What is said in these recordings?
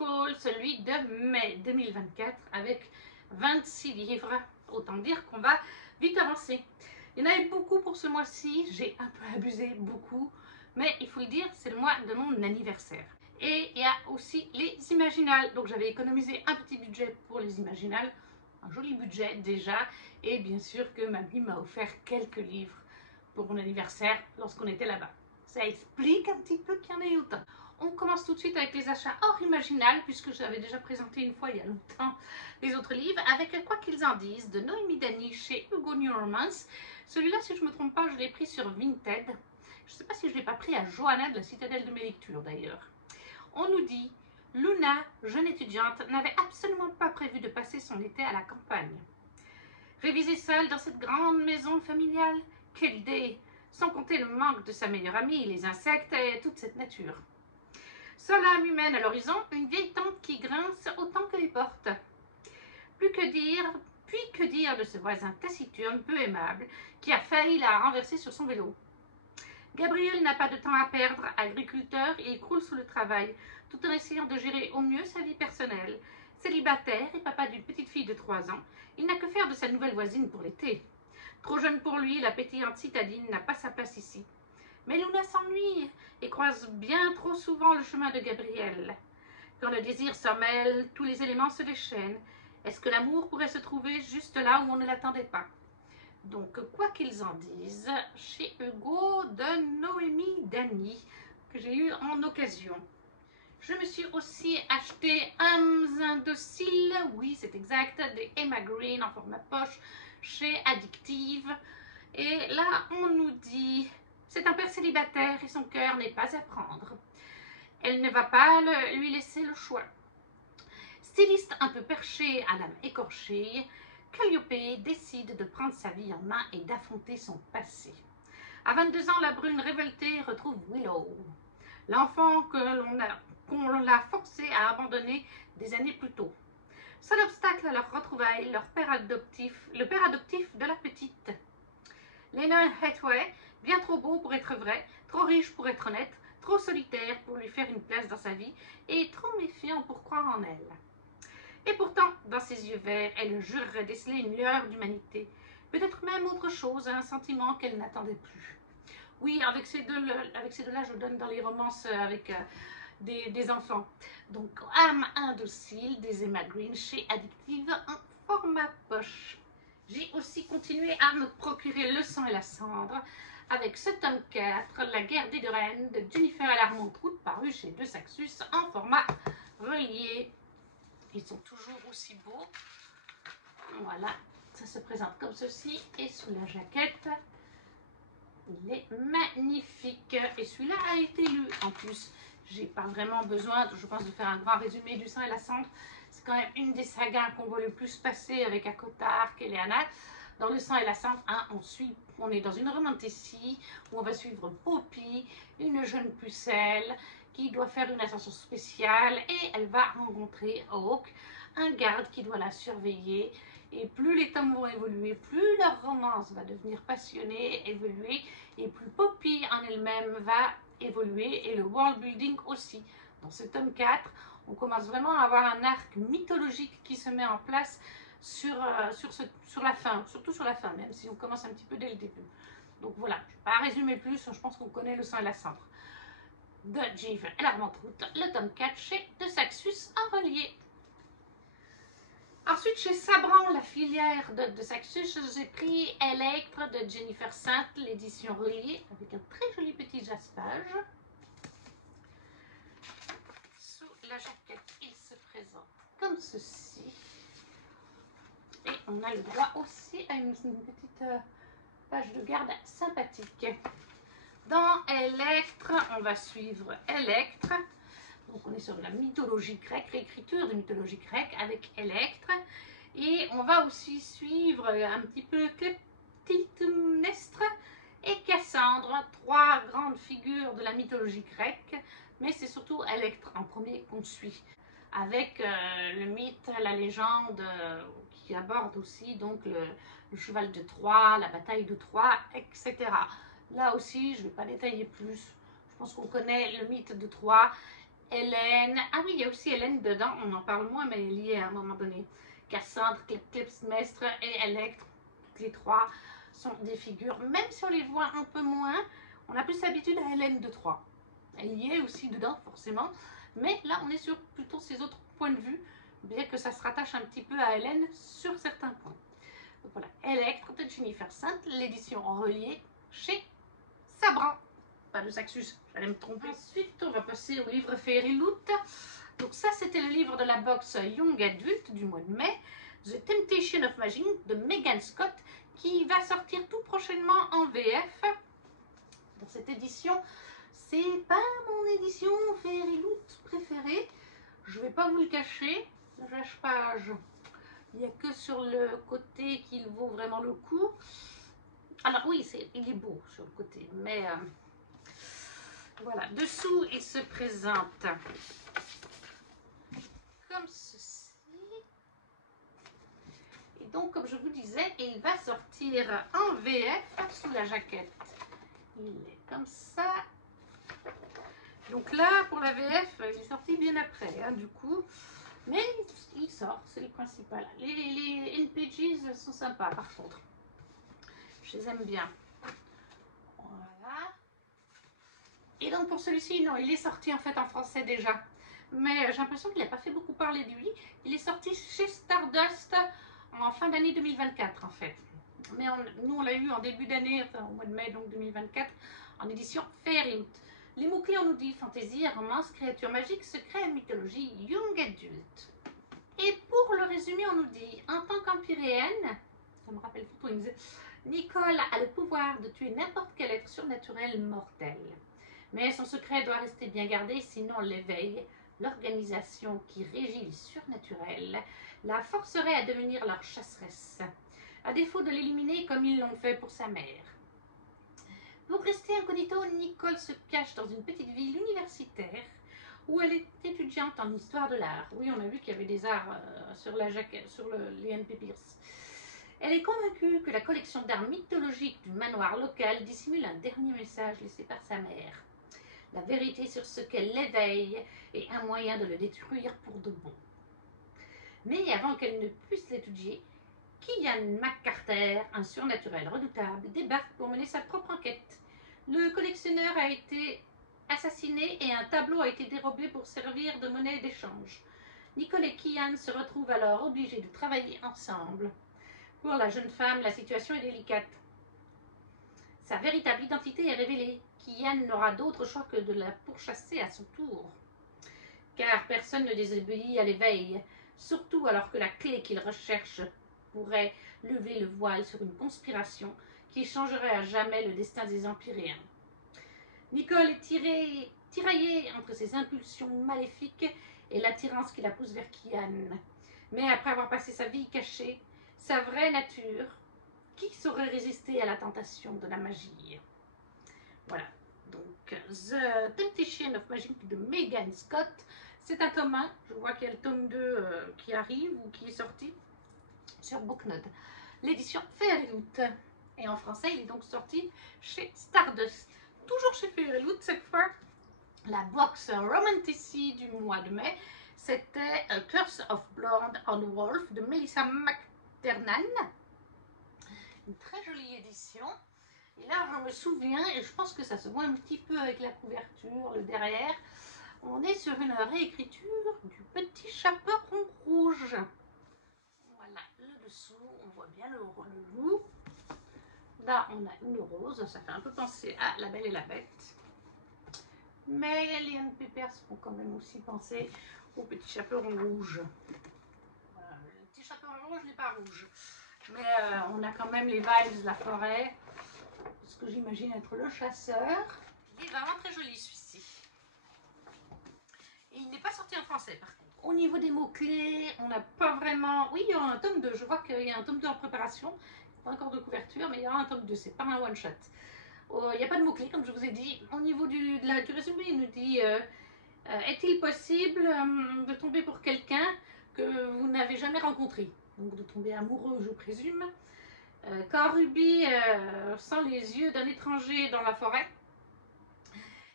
Call, celui de mai 2024, avec 26 livres. Autant dire qu'on va vite avancer. Il y en avait beaucoup pour ce mois-ci, j'ai un peu abusé, beaucoup. Mais il faut le dire, c'est le mois de mon anniversaire. Et il y a aussi les Imaginales. Donc j'avais économisé un petit budget pour les Imaginales. Un joli budget déjà. Et bien sûr que mamie m'a offert quelques livres pour mon anniversaire lorsqu'on était là-bas. Ça explique un petit peu qu'il y en ait autant. On commence tout de suite avec les achats hors Imaginales, puisque j'avais déjà présenté une fois il y a longtemps les autres livres, avec Quoi qu'ils en disent de Noémie Dany chez Hugo New Romance. Celui-là, si je ne me trompe pas, je l'ai pris sur Vinted. Je ne sais pas si je ne l'ai pas pris à Johanna de la Citadelle de mes lectures d'ailleurs. On nous dit, Luna, jeune étudiante, n'avait absolument pas prévu de passer son été à la campagne. Réviser seule dans cette grande maison familiale, quelle idée! Sans compter le manque de sa meilleure amie, les insectes et toute cette nature. Seule âme humaine à l'horizon, une vieille tante qui grince autant que les portes. Puis que dire de ce voisin taciturne, peu aimable, qui a failli la renverser sur son vélo. Gabriel n'a pas de temps à perdre, agriculteur, il croule sous le travail, tout en essayant de gérer au mieux sa vie personnelle. Célibataire et papa d'une petite fille de 3 ans, il n'a que faire de sa nouvelle voisine pour l'été. Trop jeune pour lui, la pétillante citadine n'a pas sa place ici. Mais Luna s'ennuie et croise bien trop souvent le chemin de Gabriel. Quand le désir s'en mêle, tous les éléments se déchaînent. Est-ce que l'amour pourrait se trouver juste là où on ne l'attendait pas? Donc, quoi qu'ils en disent, chez Hugo de Noémie Dany, que j'ai eu en occasion. Je me suis aussi acheté un indocile, oui c'est exact, des Emma Green en format poche, chez Addictive. Et là, on nous dit, c'est un père célibataire et son cœur n'est pas à prendre. Elle ne va pas lui laisser le choix. Styliste un peu perché à l'âme écorchée, Calliope décide de prendre sa vie en main et d'affronter son passé. À 22 ans, la brune révoltée retrouve Willow, l'enfant qu'on l'a forcé à abandonner des années plus tôt. Seul obstacle à leur retrouvaille, le père adoptif de la petite. Lennon Hathaway, bien trop beau pour être vrai, trop riche pour être honnête, trop solitaire pour lui faire une place dans sa vie et trop méfiant pour croire en elle. Et pourtant, dans ses yeux verts, elle jurerait déceler une lueur d'humanité, peut-être même autre chose, un sentiment qu'elle n'attendait plus. Oui, avec ces deux-là, je donne dans les romances avec des enfants. Donc, âme indocile des Emma Green chez Addictive en format poche. J'ai aussi continué à me procurer Le sang et la cendre avec ce tome 4, La guerre des deux reines de Jennifer Alarmont-Root, paru chez De Saxus en format relié. Ils sont toujours aussi beaux. Voilà, ça se présente comme ceci et sous la jaquette, il est magnifique. Et celui-là a été lu en plus. J'ai pas vraiment besoin, je pense, de faire un grand résumé du sang et la cendre. C'est quand même une des sagas qu'on voit le plus passer avec Akotar, Kéléana. Dans Le sang et la cendre, hein, on est dans une romantécie où on va suivre Poppy, une jeune pucelle qui doit faire une attention spéciale et elle va rencontrer Hawk, un garde qui doit la surveiller. Et plus les tomes vont évoluer, plus leur romance va devenir passionnée, évoluer, et plus Poppy en elle-même va évoluer, et le world building aussi. Dans ce tome 4, on commence vraiment à avoir un arc mythologique qui se met en place sur la fin, surtout sur la fin, même si on commence un petit peu dès le début. Donc voilà, je ne vais pas résumer plus, je pense qu'on connaît Le sang et la cendre de Jennifer Alarmont-Root, le tome 4 chez De Saxus en relié. Ensuite, chez Sabran, la filière de Saxus, j'ai pris Electre de Jennifer Saint, l'édition reliée, avec un très joli petit jaspage. Sous la jaquette, il se présente comme ceci. Et on a le droit aussi à une petite page de garde sympathique. Dans Electre, on va suivre Electre. Donc on est sur de la mythologie grecque, réécriture de mythologie grecque avec Electre. Et on va aussi suivre un petit peu Clytemnestre et Cassandre, 3 grandes figures de la mythologie grecque. Mais c'est surtout Electre en premier qu'on suit. Avec le mythe, la légende qui aborde aussi donc le cheval de Troie, la bataille de Troie, etc. Là aussi, je ne vais pas détailler plus. Je pense qu'on connaît le mythe de Troie. Hélène. Ah oui, il y a aussi Hélène dedans, on en parle moins, mais elle y est à un moment donné. Cassandre, Clytemnestre et Electre, toutes les trois sont des figures, même si on les voit un peu moins, on a plus l'habitude à Hélène de Troie. Elle y est aussi dedans, forcément, mais là, on est sur plutôt ses autres points de vue, bien que ça se rattache un petit peu à Hélène sur certains points. Donc voilà, Electre de Jennifer Saint, l'édition reliée chez Sabran. Pas de Saxus, j'allais me tromper. Ensuite, on va passer au livre Fairyloot. Donc ça, c'était le livre de la box Young Adult du mois de mai, The Temptation of Magic de Megan Scott, qui va sortir tout prochainement en VF. Dans cette édition, c'est pas mon édition Fairyloot préférée. Je vais pas vous le cacher. La page, il n'y a que sur le côté qu'il vaut vraiment le coup. Alors oui, il est beau sur le côté, mais voilà. Dessous, il se présente comme ceci. Et donc, comme je vous disais, il va sortir en VF sous la jaquette. Il est comme ça. Donc là, pour la VF, il est sorti bien après, hein, du coup. Mais il sort, c'est le principal. Les NPGs sont sympas, par contre. Je les aime bien. Voilà. Et donc, pour celui-ci, non, il est sorti en fait en français déjà. Mais j'ai l'impression qu'il n'a pas fait beaucoup parler de lui. Il est sorti chez Stardust en fin d'année 2024, en fait. Mais nous, on l'a eu en début d'année, enfin au mois de mai, donc 2024, en édition Fairyloot. Les mots-clés, on nous dit fantasy, romance, créature magique, secret, mythologie, young adulte. Et pour le résumé, on nous dit, en tant qu'empyréenne, ça me rappelle Foot Wings, Nicole a le pouvoir de tuer n'importe quel être surnaturel mortel. Mais son secret doit rester bien gardé, sinon l'éveil, l'organisation qui régit le surnaturel, la forcerait à devenir leur chasseresse, à défaut de l'éliminer comme ils l'ont fait pour sa mère. Pour rester incognito, Nicole se cache dans une petite ville universitaire où elle est étudiante en histoire de l'art. Oui, on a vu qu'il y avait des arts sur la jaquette, sur les NP Pierce. Elle est convaincue que la collection d'art mythologique du manoir local dissimule un dernier message laissé par sa mère. La vérité sur ce qu'est l'éveil est un moyen de le détruire pour de bon. Mais avant qu'elle ne puisse l'étudier, Kian McCarter, un surnaturel redoutable, débarque pour mener sa propre enquête. Le collectionneur a été assassiné et un tableau a été dérobé pour servir de monnaie d'échange. Nicole et Kian se retrouvent alors obligés de travailler ensemble. Pour la jeune femme, la situation est délicate. Sa véritable identité est révélée. Kian n'aura d'autre choix que de la pourchasser à son tour. Car personne ne désobéit à l'éveil, surtout alors que la clé qu'il recherche pourrait lever le voile sur une conspiration qui changerait à jamais le destin des Empyréens. Nicole est tiraillée entre ses impulsions maléfiques et l'attirance qui la pousse vers Kian. Mais après avoir passé sa vie cachée, sa vraie nature, qui saurait résister à la tentation de la magie? Voilà, donc The Temptation of Magic de Megan Scott, c'est un tome 1, je vois qu'il y a le tome 2 qui arrive ou qui est sorti sur Booknode. L'édition Fairyloot, et en français il est donc sorti chez Stardust. Toujours chez Fairyloot cette fois, la box Romanticy du mois de mai, c'était A Curse of Blood on Wolf de Melissa McTernan. Une très jolie édition. Et là, je me souviens, et je pense que ça se voit un petit peu avec la couverture, le derrière, on est sur une réécriture du Petit Chaperon Rouge. Voilà, le dessous, on voit bien le loup. Là, on a une rose, ça fait un peu penser à La Belle et la Bête. Mais les NP Pierce font quand même aussi penser au Petit Chaperon Rouge. Voilà, le Petit Chaperon Rouge n'est pas rouge. Mais on a quand même les vibes de la forêt, ce que j'imagine être le chasseur. Il est vraiment très joli celui-ci. Et il n'est pas sorti en français par contre. Au niveau des mots-clés, on n'a pas vraiment... Oui, il y a un tome 2, je vois qu'il y a un tome 2 en préparation. Pas encore de couverture, mais il y aura un tome 2, c'est pas un one-shot. Il n'y a pas de mots-clés, comme je vous ai dit. Au niveau du résumé, il nous dit est-il possible de tomber pour quelqu'un que vous n'avez jamais rencontré? Donc de tomber amoureux, je présume. Quand Ruby sent les yeux d'un étranger dans la forêt,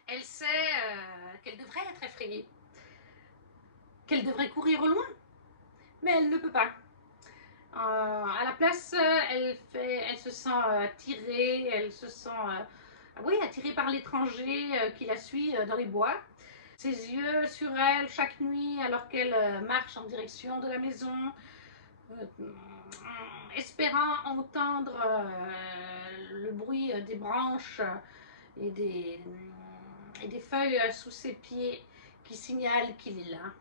elle sait qu'elle devrait être effrayée. qu'elle devrait courir au loin, mais elle ne peut pas. À la place, elle se sent attirée, elle se sent oui, attirée par l'étranger qui la suit dans les bois. Ses yeux sur elle chaque nuit alors qu'elle marche en direction de la maison, espérant entendre le bruit des branches et des feuilles sous ses pieds qui signalent qu'il est là.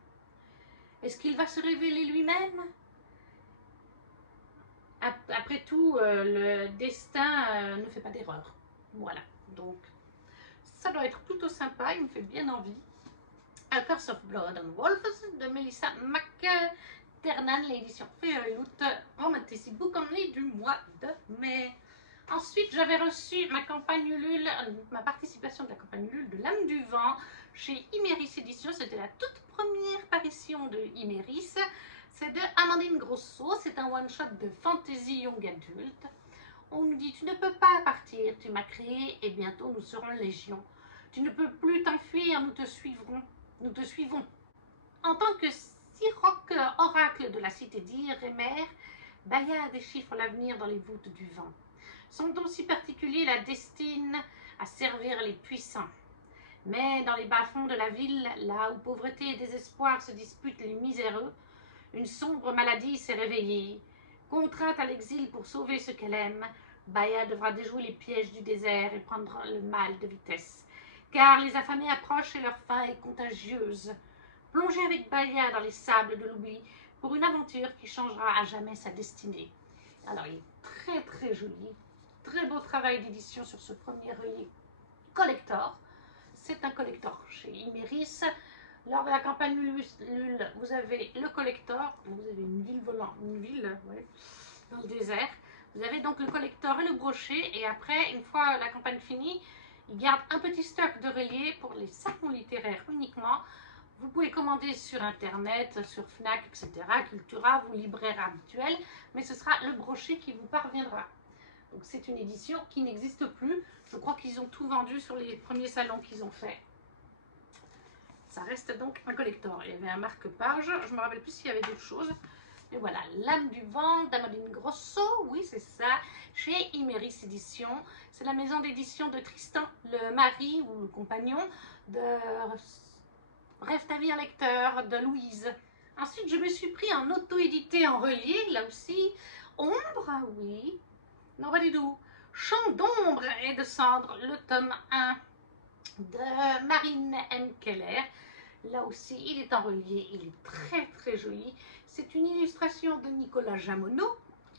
Est-ce qu'il va se révéler lui-même? Après tout, le destin ne fait pas d'erreur. Voilà, donc ça doit être plutôt sympa, il me fait bien envie. A Curse of Blood and Wolves de Melissa McTernan, l'édition Fairyloot, Romantic Book Only du mois de mai. Ensuite, j'avais reçu ma campagne Ulule, ma participation de la campagne Ulule de l'âme du vent chez Imeris Éditions. C'était la toute première parution de Imeris. C'est de Amandine Grosso. C'est un one-shot de fantasy young adulte. On nous dit: tu ne peux pas partir, tu m'as créé et bientôt nous serons légion. Tu ne peux plus t'enfuir, nous te suivrons. Nous te suivons. En tant que Siroc oracle de la cité d'Irémer, Baya déchiffre l'avenir dans les voûtes du vent. Son don si particulier la destine à servir les puissants. Mais dans les bas-fonds de la ville, là où pauvreté et désespoir se disputent les miséreux, une sombre maladie s'est réveillée. Contrainte à l'exil pour sauver ce qu'elle aime, Baya devra déjouer les pièges du désert et prendre le mal de vitesse. Car les affamés approchent et leur faim est contagieuse. Plongez avec Baya dans les sables de l'oubli pour une aventure qui changera à jamais sa destinée. Alors, il est très très joli. Très beau travail d'édition sur ce premier recueil collector. C'est un collector chez Imeris. Lors de la campagne Ulule, vous avez le collector. Vous avez une ville volante, ouais, dans le désert. Vous avez donc le collector et le brochet. Et après, une fois la campagne finie, ils gardent un petit stock de reliés pour les salons littéraires uniquement. Vous pouvez commander sur internet, sur Fnac, etc., Cultura, vos libraires habituels, mais ce sera le brochet qui vous parviendra. Donc c'est une édition qui n'existe plus. Je crois qu'ils ont tout vendu sur les premiers salons qu'ils ont fait. Ça reste donc un collector. Il y avait un marque-page, je ne me rappelle plus s'il y avait d'autres choses. Et voilà, l'âme du vent d'Amandine Grosso, oui c'est ça, chez Imeris Éditions. C'est la maison d'édition de Tristan, le mari ou le compagnon de Rêve ta vie un lecteur de Louise. Ensuite, je me suis pris en auto-édité en relié, là aussi. Ombre, oui. Non, pas du tout. Chant d'ombre et de cendre, le tome 1 de Marine M. Keller. Là aussi, il est en relié, il est très très joli. C'est une illustration de Nicolas Jamonneau,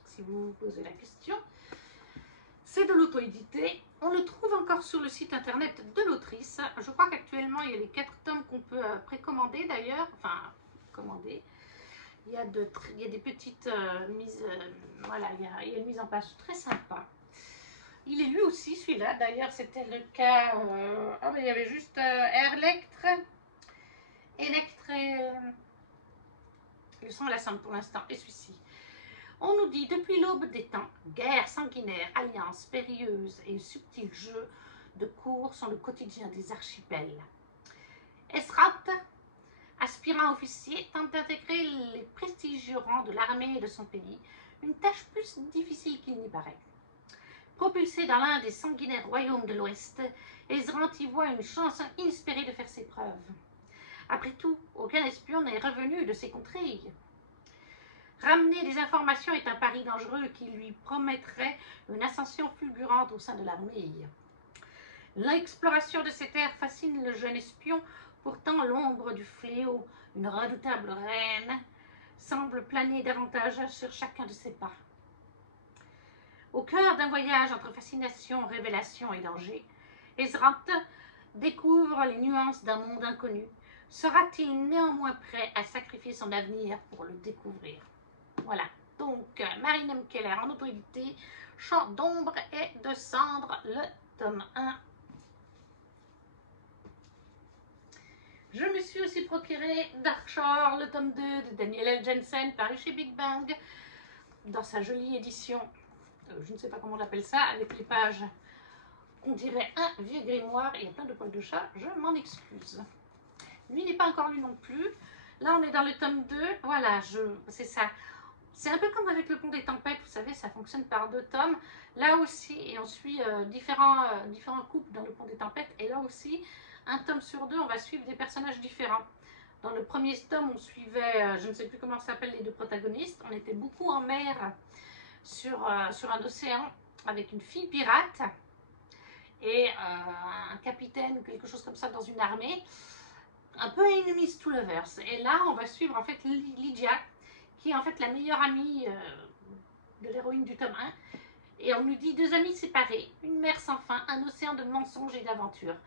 si vous vous posez la question. C'est de l'auto-édité. On le trouve encore sur le site internet de l'autrice. Je crois qu'actuellement, il y a les 4 tomes qu'on peut précommander d'ailleurs. Enfin, commander. Il y a des petites mises... voilà, il y a une mise en page très sympa. Il est lui aussi, celui-là. D'ailleurs, c'était le cas... ah, mais il y avait juste Electre et... le sang et la somme pour l'instant. Et celui-ci. On nous dit, depuis l'aube des temps, guerre sanguinaire, alliance périlleuse et subtil jeu de cours sont le quotidien des archipels. Esrat, aspirant officier, tente d'intégrer les prestigieux rangs de l'armée de son pays, une tâche plus difficile qu'il n'y paraît. Propulsé dans l'un des sanguinaires royaumes de l'Ouest, Ezrant y voit une chance inespérée de faire ses preuves. Après tout, aucun espion n'est revenu de ces contrées. Ramener des informations est un pari dangereux qui lui promettrait une ascension fulgurante au sein de l'armée. L'exploration de ces terres fascine le jeune espion, pourtant l'ombre du fléau, une redoutable reine, semble planer davantage sur chacun de ses pas. Au cœur d'un voyage entre fascination, révélation et danger, Ezrat découvre les nuances d'un monde inconnu. Sera-t-il néanmoins prêt à sacrifier son avenir pour le découvrir? Voilà, donc Marine M. Keller en auto-édité, Chant d'ombre et de cendre, le tome 1. Je me suis aussi procuré Dark Shore, le tome 2 de Daniel L. Jensen, paru chez Big Bang, dans sa jolie édition, je ne sais pas comment on appelle ça, avec les pages, on dirait un vieux grimoire, et il y a plein de poils de chat, je m'en excuse. Lui n'est pas encore lu non plus. Là, on est dans le tome 2. Voilà, c'est ça. C'est un peu comme avec le Pont des Tempêtes, vous savez, ça fonctionne par 2 tomes. Là aussi, et on suit différents couples dans le Pont des Tempêtes. Et là aussi, un tome sur 2, on va suivre des personnages différents. Dans le premier tome, on suivait, je ne sais plus comment s'appellent les 2 protagonistes. On était beaucoup en mer sur un océan avec une fille pirate et un capitaine ou quelque chose comme ça dans une armée. Un peu enemies to lovers. Et là, on va suivre en fait Lydia, qui est en fait la meilleure amie de l'héroïne du tome 1. Et on nous dit 2 amis séparés, une mer sans fin, un océan de mensonges et d'aventures.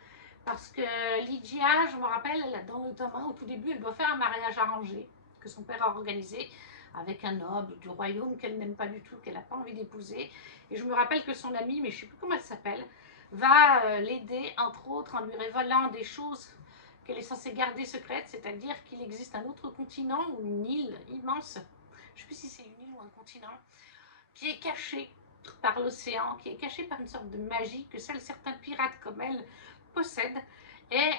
Parce que Lydia, je me rappelle, dans le tome 1, au tout début, elle doit faire un mariage arrangé que son père a organisé avec un noble du royaume qu'elle n'aime pas du tout, qu'elle n'a pas envie d'épouser. Et je me rappelle que son amie, mais je ne sais plus comment elle s'appelle, va l'aider, entre autres, en lui révélant des choses qu'elle est censée garder secrètes, c'est-à-dire qu'il existe un autre continent ou une île immense, je ne sais plus si c'est une île ou un continent, qui est caché par l'océan, qui est caché par une sorte de magie que seuls certains pirates comme elle possèdent. Et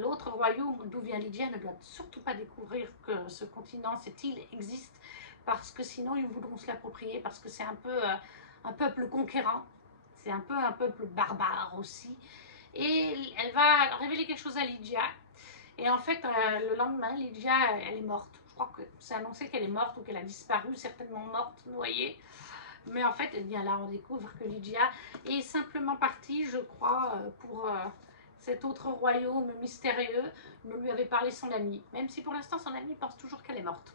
l'autre royaume d'où vient Lydia ne doit surtout pas découvrir que ce continent, cette île existe, parce que sinon ils voudront se l'approprier, parce que c'est un peu un peuple conquérant, c'est un peu un peuple barbare aussi. Et elle va révéler quelque chose à Lydia. Et en fait, le lendemain, Lydia, elle est morte. Je crois que c'est annoncé qu'elle est morte ou qu'elle a disparu, certainement morte, noyée. Mais en fait, eh bien là, on découvre que Lydia est simplement partie, je crois, pour cet autre royaume mystérieux dont lui avait parlé son ami. Même si pour l'instant, son ami pense toujours qu'elle est morte.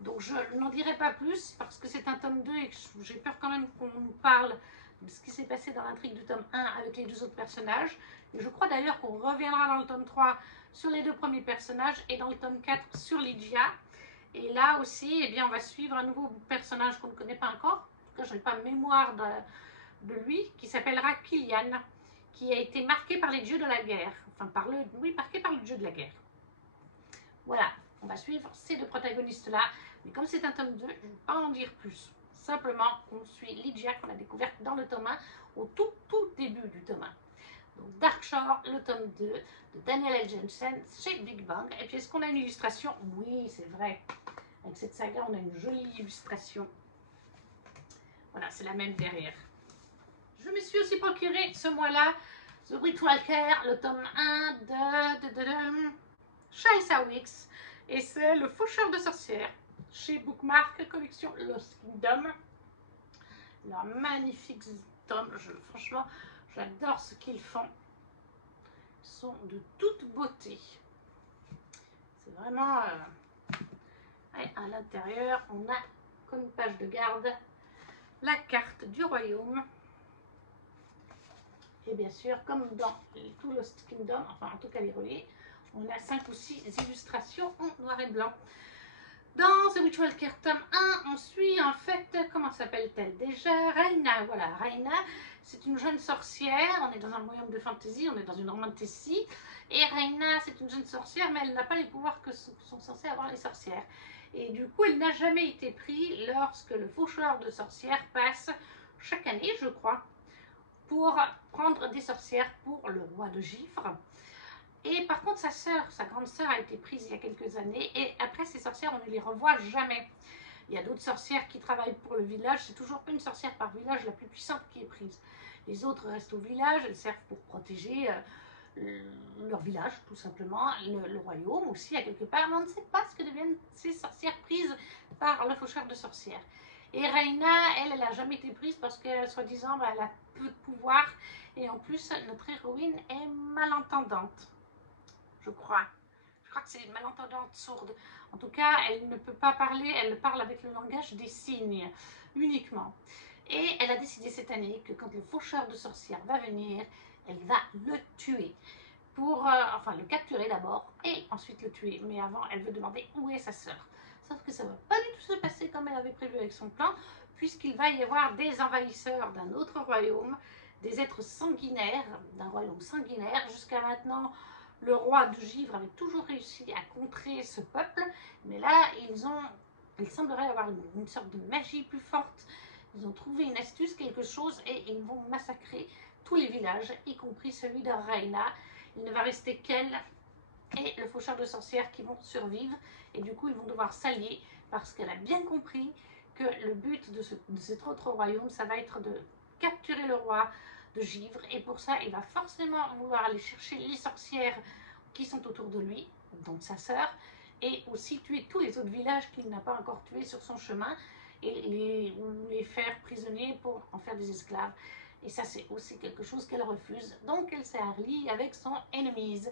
Donc je n'en dirai pas plus parce que c'est un tome 2 et que j'ai peur quand même qu'on nous parle de ce qui s'est passé dans l'intrigue du tome 1 avec les 2 autres personnages. Et je crois d'ailleurs qu'on reviendra dans le tome 3 sur les 2 premiers personnages et dans le tome 4 sur Lydia. Et là aussi, eh bien, on va suivre un nouveau personnage qu'on ne connaît pas encore. En tout cas, je n'ai pas mémoire de lui, qui s'appellera Killian, qui a été marqué par les dieux de la guerre. Enfin, marqué par le dieu de la guerre. Voilà, on va suivre ces 2 protagonistes-là. Mais comme c'est un tome 2, je ne vais pas en dire plus. Simplement, on suit Lydia qu'on a découverte dans le tome 1, au tout début du tome 1. Donc Darkshore, le tome 2 de Daniel L. Jensen chez Big Bang. Et puis est-ce qu'on a une illustration? Oui, c'est vrai. Avec cette saga, on a une jolie illustration. Voilà, c'est la même derrière. Je me suis aussi procuré ce mois-là The Witchwalker, le tome 1 de Shaisa Weeks. Et c'est Le Faucheur de sorcières chez Bookmark, collection Lost Kingdom. Leur magnifique tome, franchement, j'adore ce qu'ils font. Ils sont de toute beauté. C'est vraiment... Et à l'intérieur, on a comme page de garde la carte du royaume. Et bien sûr, comme dans tout Lost Kingdom, enfin en tout cas les reliés, on a 5 ou 6 illustrations en noir et blanc. Dans The Witchwalker tome 1, on suit en fait, comment s'appelle-t-elle déjà? Raina, voilà, Raina, c'est une jeune sorcière, on est dans un royaume de fantasy, on est dans une fantasy, et Raina, c'est une jeune sorcière, mais elle n'a pas les pouvoirs que sont censées avoir les sorcières. Et du coup, elle n'a jamais été prise lorsque le faucheur de sorcières passe chaque année, je crois, pour prendre des sorcières pour le roi de Givre. Et par contre, sa sœur, sa grande sœur a été prise il y a quelques années et après ces sorcières, on ne les revoit jamais. Il y a d'autres sorcières qui travaillent pour le village, c'est toujours une sorcière par village, la plus puissante qui est prise. Les autres restent au village, elles servent pour protéger leur village, tout simplement, le royaume aussi, à quelque part, mais on ne sait pas ce que deviennent ces sorcières prises par le faucheur de sorcières. Et Raina, elle n'a jamais été prise parce que, soi-disant, elle a peu de pouvoir et en plus, notre héroïne est malentendante. Je crois que c'est une malentendante sourde. En tout cas, elle ne peut pas parler, elle parle avec le langage des signes uniquement. Et elle a décidé cette année que quand le faucheur de sorcières va venir, elle va le tuer. Enfin, le capturer d'abord et ensuite le tuer. Mais avant, elle veut demander où est sa sœur. Sauf que ça ne va pas du tout se passer comme elle avait prévu avec son plan, puisqu'il va y avoir des envahisseurs d'un autre royaume, des êtres sanguinaires, d'un royaume sanguinaire. Jusqu'à maintenant, le roi de Givre avait toujours réussi à contrer ce peuple, mais là, il semblerait avoir une sorte de magie plus forte. Ils ont trouvé une astuce, quelque chose, et ils vont massacrer tous les villages, y compris celui de Raina. Il ne va rester qu'elle et le faucheur de sorcières qui vont survivre. Et du coup, ils vont devoir s'allier parce qu'elle a bien compris que le but de cet autre royaume, ça va être de capturer le roi de Givre. Et pour ça, il va forcément vouloir aller chercher les sorcières qui sont autour de lui, donc sa sœur, et aussi tuer tous les autres villages qu'il n'a pas encore tués sur son chemin et les faire prisonniers pour en faire des esclaves. Et ça, c'est aussi quelque chose qu'elle refuse. Donc, elle s'est alliée avec son enemies,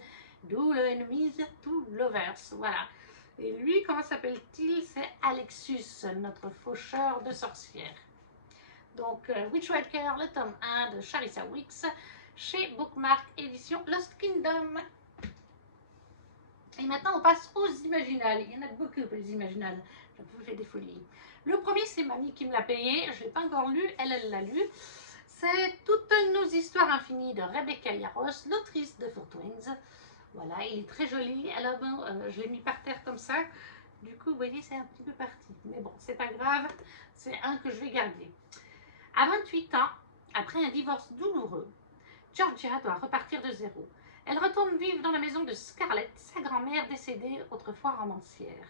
d'où le enemies to lovers. Voilà. Et lui, comment s'appelle-t-il? C'est Alexus, notre faucheur de sorcières. Donc, Witchrider, le tome 1 de Charissa Wicks, chez Bookmark Édition Lost Kingdom. Et maintenant, on passe aux imaginales. Il y en a beaucoup, les imaginales. Je vous fais des folies. Le premier, c'est Mamie qui me l'a payé. Je ne l'ai pas encore lu. Elle l'a lu. C'est Toutes nos histoires infinies de Rebecca Yarros, l'autrice de Four Twins. Voilà, il est très joli. Alors, bon, je l'ai mis par terre comme ça. Du coup, vous voyez, c'est un petit peu parti. Mais bon, c'est pas grave. C'est un que je vais garder. À 28 ans, après un divorce douloureux, Georgia doit repartir de zéro. Elle retourne vivre dans la maison de Scarlett, sa grand-mère décédée autrefois romancière.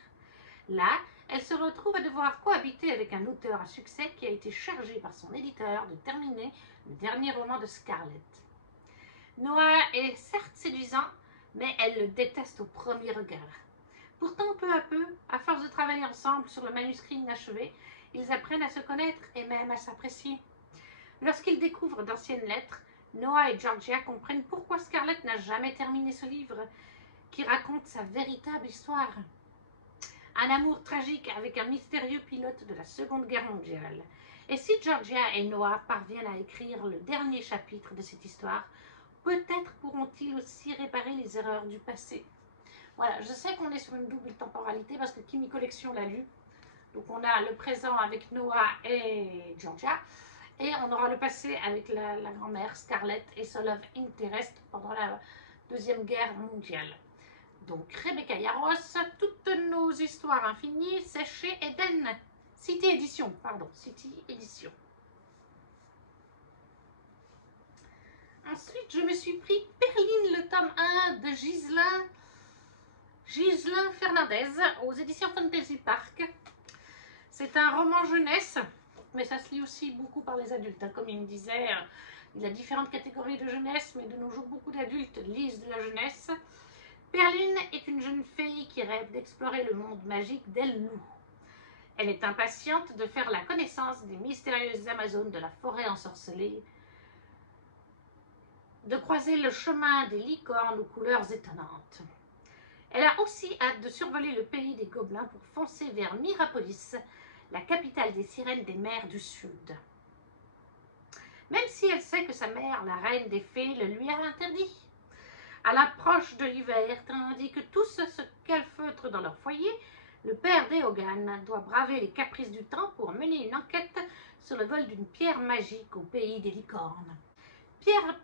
Là, elle se retrouve à devoir cohabiter avec un auteur à succès qui a été chargé par son éditeur de terminer le dernier roman de Scarlett. Noah est certes séduisant, mais elle le déteste au premier regard. Pourtant, peu à peu, à force de travailler ensemble sur le manuscrit inachevé, ils apprennent à se connaître et même à s'apprécier. Lorsqu'ils découvrent d'anciennes lettres, Noah et Georgia comprennent pourquoi Scarlett n'a jamais terminé ce livre, qui raconte sa véritable histoire. Un amour tragique avec un mystérieux pilote de la Seconde Guerre mondiale. Et si Georgia et Noah parviennent à écrire le dernier chapitre de cette histoire, peut-être pourront-ils aussi réparer les erreurs du passé. Voilà, je sais qu'on est sur une double temporalité parce que Kimi Collection l'a lu. Donc on a le présent avec Noah et Georgia. Et on aura le passé avec la grand-mère Scarlett et son love interest pendant la Deuxième Guerre mondiale. Donc Rebecca Yarros, Toutes nos histoires infinies, c'est chez Eden. City Édition, pardon, City Édition. Ensuite, je me suis pris Perline, le tome 1 de Ghislain Fernandez, aux éditions Fantasy Park. C'est un roman jeunesse, mais ça se lit aussi beaucoup par les adultes. Comme il me disait, il y a différentes catégories de jeunesse, mais de nos jours, beaucoup d'adultes lisent de la jeunesse. Perline est une jeune fille qui rêve d'explorer le monde magique d'El-Loup. Elle est impatiente de faire la connaissance des mystérieuses Amazones de la forêt ensorcelée, de croiser le chemin des licornes aux couleurs étonnantes. Elle a aussi hâte de survoler le pays des gobelins pour foncer vers Mirapolis, la capitale des sirènes des mers du Sud. Même si elle sait que sa mère, la reine des fées, le lui a interdit. À l'approche de l'hiver, tandis que tous se calfeutrent dans leur foyer, le père d'Eogan doit braver les caprices du temps pour mener une enquête sur le vol d'une pierre magique au pays des licornes.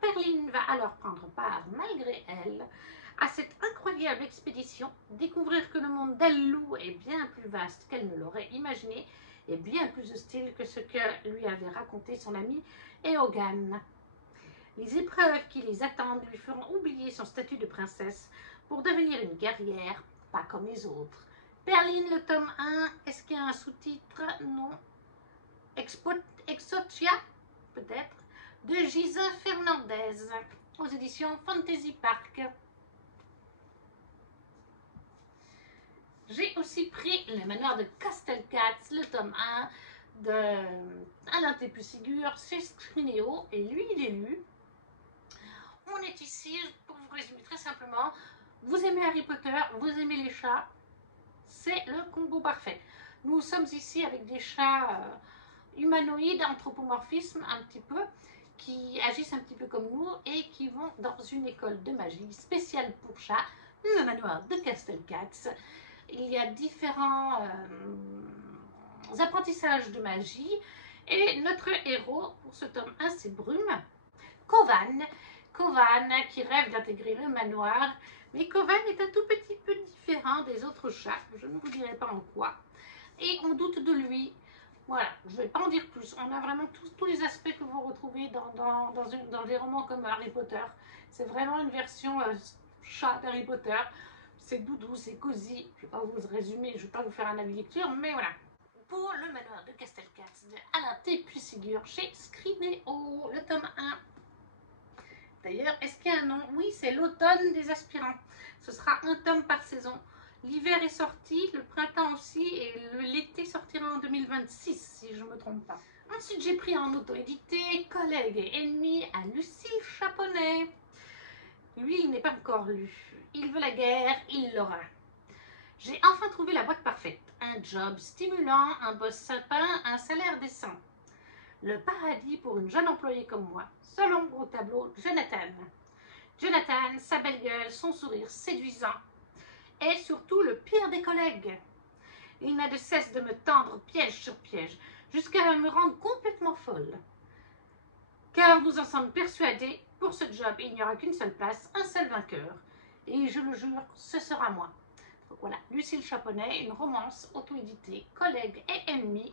Perline va alors prendre part, malgré elle, à cette incroyable expédition, découvrir que le monde d'El-Loup est bien plus vaste qu'elle ne l'aurait imaginé et bien plus hostile que ce que lui avait raconté son ami Eogan. Les épreuves qui les attendent lui feront oublier son statut de princesse pour devenir une guerrière, pas comme les autres. Perline, le tome 1, est-ce qu'il y a un sous-titre? Non. Exotia, peut-être, de Ghislain Fernandez, aux éditions Fantasy Park. J'ai aussi pris Le Manoir de Castelcats, le tome 1 de Alain Tépus-Sigur, c'est Scrinéo, et lui, il est lu. On est ici, pour vous résumer très simplement, vous aimez Harry Potter, vous aimez les chats, c'est le combo parfait. Nous sommes ici avec des chats humanoïdes, anthropomorphisme un petit peu, qui agissent un petit peu comme nous et qui vont dans une école de magie spéciale pour chats, le manoir de Castelcats. Il y a différents apprentissages de magie et notre héros pour ce tome 1 c'est Brume, Kovan qui rêve d'intégrer le manoir, mais Kovan est un tout petit peu différent des autres chats, je ne vous dirai pas en quoi, et on doute de lui. Voilà, je ne vais pas en dire plus. On a vraiment tous les aspects que vous retrouvez dans des romans comme Harry Potter. C'est vraiment une version chat d'Harry Potter. c'est doudou, c'est cosy. Je ne vais pas vous résumer, je ne vais pas vous faire un avis lecture, mais voilà. Pour le manoir de Castelcats de Alain T. Puységur chez Scribnéo, le tome 1. D'ailleurs, est-ce qu'il y a un nom? Oui, c'est l'automne des aspirants. Ce sera un tome par saison. L'hiver est sorti, le printemps aussi, et l'été sortira en 2026, si je ne me trompe pas. Ensuite, j'ai pris en auto-édité Collègues et ennemis à Lucille Chaponnet. Lui, il n'est pas encore lu. Il veut la guerre, il l'aura. J'ai enfin trouvé la boîte parfaite. Un job stimulant, un boss sympa, un salaire décent. Le paradis pour une jeune employée comme moi. Seul ombre au tableau, Jonathan. Jonathan, sa belle gueule, son sourire séduisant. Et surtout le pire des collègues. Il n'a de cesse de me tendre piège sur piège, jusqu'à me rendre complètement folle. Car nous en sommes persuadés, pour ce job, il n'y aura qu'une seule place, un seul vainqueur. Et je le jure, ce sera moi. Donc voilà, Lucille Chaponnet, une romance auto-éditée, Collègues et ennemis.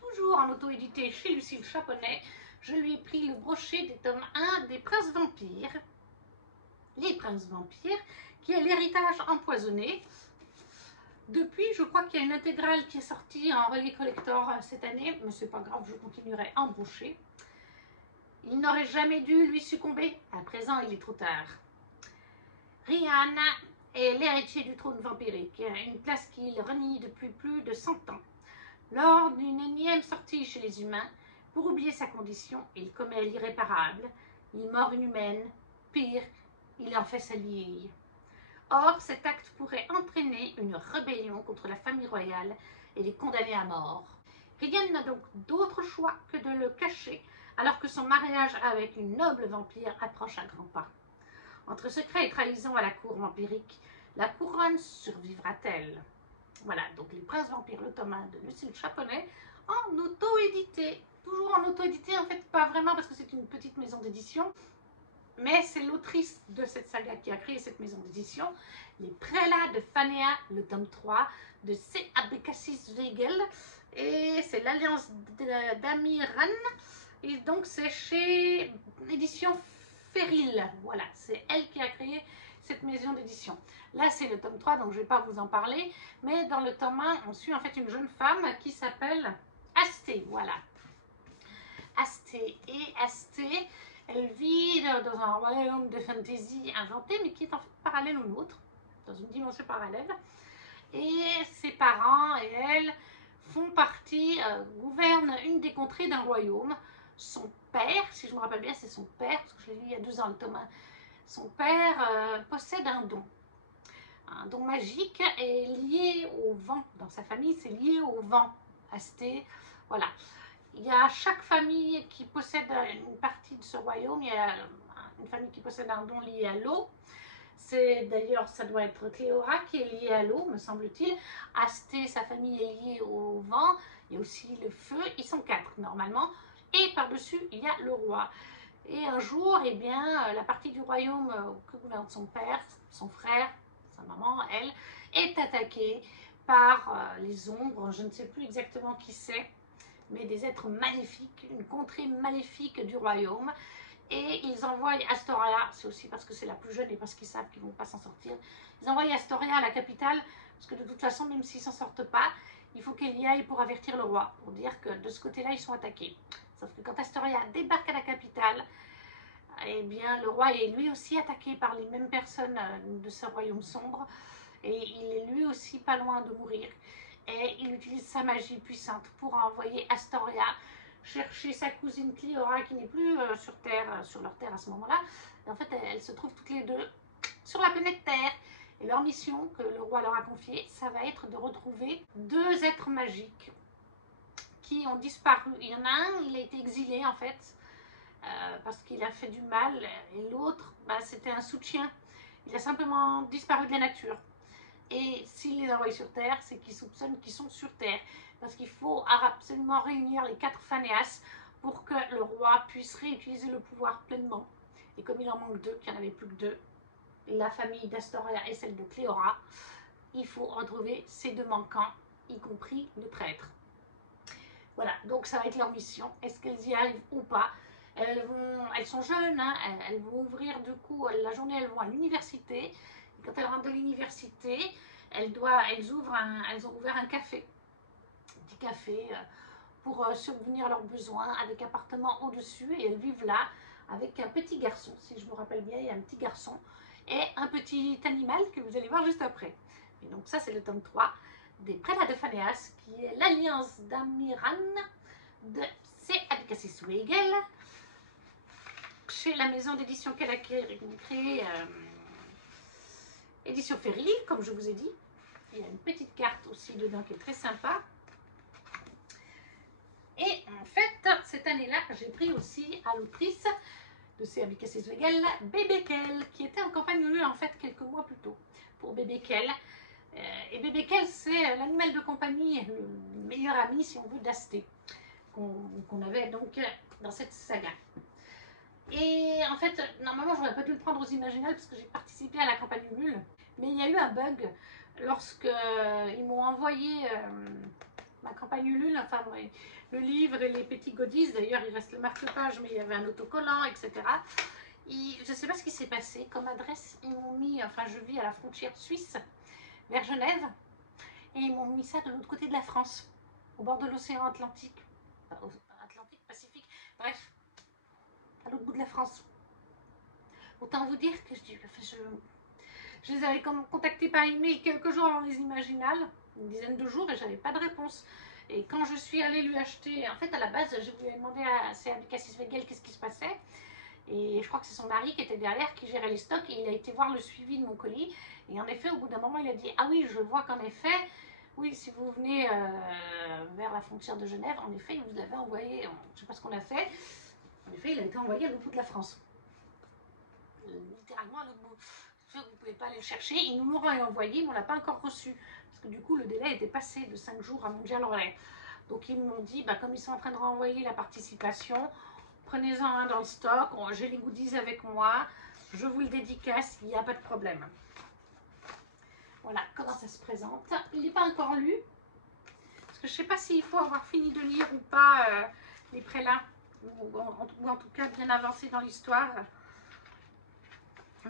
Toujours en auto-édité chez Lucille Chaponnet, je lui ai pris le brochet des tomes 1 des Princes Vampires. Les Princes Vampires, qui est l'héritage empoisonné. Depuis, je crois qu'il y a une intégrale qui est sortie en relié collector cette année, mais c'est pas grave, je continuerai en brochet. Il n'aurait jamais dû lui succomber. À présent, il est trop tard. Ryan est l'héritier du trône vampirique, une place qu'il renie depuis plus de 100 ans. Lors d'une énième sortie chez les humains, pour oublier sa condition, il commet l'irréparable. Il mord une humaine. Pire, il en fait sa liée. Or, cet acte pourrait entraîner une rébellion contre la famille royale et les condamner à mort. Ryan n'a donc d'autre choix que de le cacher, alors que son mariage avec une noble vampire approche à grands pas. Entre secret et trahison à la cour vampirique, la couronne survivra-t-elle? Voilà, donc Les Princes Vampires, le tome 1 de Lucille Chaponnet, en auto-édité. Toujours en auto-édité, en fait, pas vraiment parce que c'est une petite maison d'édition, mais c'est l'autrice de cette saga qui a créé cette maison d'édition, Les Prélats de Phanéa, le tome 3 de C. Abécassis Weigel, et c'est l'alliance d'Amiran, et donc c'est chez édition Ferril. Voilà, c'est elle qui a créé cette maison d'édition. Là, c'est le tome 3, donc je ne vais pas vous en parler, mais dans le tome 1, on suit en fait une jeune femme qui s'appelle Asté, voilà. Asté, et Asté, elle vit dans un royaume de fantasy inventé, mais qui est en fait parallèle au nôtre, dans une dimension parallèle. Et ses parents et elle font partie, gouvernent une des contrées d'un royaume. Son père, si je me rappelle bien, c'est son père, parce que je l'ai lu il y a 2 ans le tome 1, son père possède un don magique est lié au vent. Dans sa famille, c'est lié au vent. Asté, voilà. Il y a chaque famille qui possède une partie de ce royaume. Il y a une famille qui possède un don lié à l'eau. C'est d'ailleurs, ça doit être Cléora qui est liée à l'eau, me semble-t-il. Asté, sa famille est liée au vent. Il y a aussi le feu. Ils sont 4 normalement. Et par-dessus, il y a le roi. Et un jour, eh bien, la partie du royaume que gouverne son père, son frère, sa maman, elle, est attaquée par les ombres. Je ne sais plus exactement qui c'est, mais des êtres maléfiques, une contrée maléfique du royaume. Et ils envoient Astoria, c'est aussi parce que c'est la plus jeune et parce qu'ils savent qu'ils ne vont pas s'en sortir. Ils envoient Astoria à la capitale, parce que de toute façon, même s'ils ne s'en sortent pas, il faut qu'elle y aille pour avertir le roi, pour dire que de ce côté-là, ils sont attaqués. Sauf que quand Astoria débarque à la capitale, eh bien, le roi est lui aussi attaqué par les mêmes personnes de ce royaume sombre. Et il est lui aussi pas loin de mourir. Et il utilise sa magie puissante pour envoyer Astoria chercher sa cousine Cléora qui n'est plus sur Terre, sur leur Terre à ce moment-là. En fait, elles se trouvent toutes les deux sur la planète Terre. Et leur mission que le roi leur a confiée, ça va être de retrouver 2 êtres magiques qui ont disparu. Il y en a un, il a été exilé en fait, parce qu'il a fait du mal. Et l'autre, bah, c'était un soutien. Il a simplement disparu de la nature. Et s'il les envoie sur Terre, c'est qu'ils soupçonnent qu'ils sont sur Terre. Parce qu'il faut absolument réunir les 4 Phanéas pour que le roi puisse réutiliser le pouvoir pleinement. Et comme il en manque 2, qu'il n'y en avait plus que 2, la famille d'Astoria et celle de Cléora, il faut retrouver ces 2 manquants, y compris le prêtre. Voilà, donc ça va être leur mission. Est-ce qu'elles y arrivent ou pas? Elles sont jeunes, hein, elles vont ouvrir du coup la journée, elles vont à l'université. Et quand elles rentrent de l'université, elles ont ouvert un café, un petit café pour subvenir leurs besoins avec appartement au-dessus. Et elles vivent là avec un petit garçon, si je me rappelle bien, il y a un petit garçon et un petit animal que vous allez voir juste après. Et donc ça, c'est le tome 3 des Prélats de Phanéas, qui est l'alliance d'Amiran de C. Abécassis Weigel, chez la maison d'édition qu'elle a créée, édition Ferry, comme je vous ai dit. Il y a une petite carte aussi dedans qui est très sympa. Et en fait, cette année-là, j'ai pris aussi à l'autrice de C. Abécassis Weigel, Bébé Kell, qui était en campagne nulle en fait quelques mois plus tôt pour Bébé Kell. Et Bébé Kell, c'est l'animal de compagnie, le meilleur ami, si on veut, d'Asté, qu'on avait donc dans cette saga. Et en fait, normalement, j'aurais pas dû le prendre aux Imaginales parce que j'ai participé à la campagne nulle. Mais il y a eu un bug lorsque ils m'ont envoyé ma campagne nulle, enfin le livre et les petits goodies. D'ailleurs, il reste le marque-page, mais il y avait un autocollant, etc. Je ne sais pas ce qui s'est passé. Comme adresse, ils m'ont mis, enfin, je vis à la frontière suisse, vers Genève, et ils m'ont mis ça de l'autre côté de la France, au bord de l'océan Atlantique, Atlantique, Pacifique, bref, à l'autre bout de la France. Autant vous dire que je les avais contactés par email quelques jours avant les Imaginales, une dizaine de jours, et j'avais pas de réponse. Et quand je suis allée lui acheter, en fait à la base je lui ai demandé à C. Abécassis Weigel qu'est-ce qui se passait, et je crois que c'est son mari qui était derrière, qui gérait les stocks, et il a été voir le suivi de mon colis, et en effet au bout d'un moment il a dit ah oui, je vois qu'en effet, oui, si vous venez vers la frontière de Genève, en effet il vous l'avait envoyé, je sais pas ce qu'on a fait, en effet il a été envoyé à l'autre bout de la France, littéralement à l'autre bout. Vous ne pouvez pas aller le chercher, ils nous l'auraient envoyé, mais on ne l'a pas encore reçu. Parce que du coup, le délai était passé de 5 jours à Mondial Relais. Donc ils m'ont dit, bah, comme ils sont en train de renvoyer la participation, prenez-en un dans le stock, j'ai les goodies avec moi, je vous le dédicace, il n'y a pas de problème. Voilà comment ça se présente. Il n'est pas encore lu, parce que je ne sais pas s'il faut avoir fini de lire ou pas les prélats, ou en tout cas bien avancé dans l'histoire.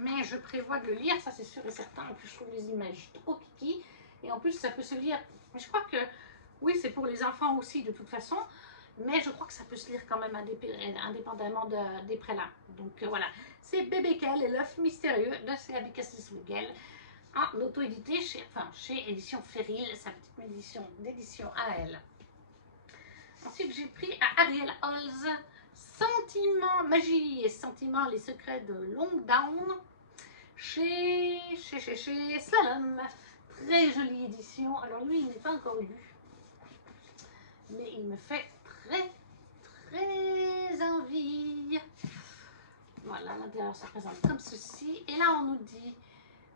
Mais je prévois de le lire, ça c'est sûr et certain. En plus, je trouve les images trop kiki. Et en plus, ça peut se lire. Mais je crois que, oui, c'est pour les enfants aussi de toute façon. Mais je crois que ça peut se lire quand même indépendamment des prélats. Donc voilà, c'est Bébé Kell et l'œuf mystérieux de C. Abécassis Weigel, en auto-édité chez Édition Ferry, sa petite édition d'édition à elle. Ensuite, j'ai pris à Ariel Holz Sentiments, Magie et Sentiments, les secrets de Longdown chez Slalom. Très jolie édition. Alors lui, il n'est pas encore lu, mais il me fait très envie. Voilà, l'intérieur se présente comme ceci. Et là, on nous dit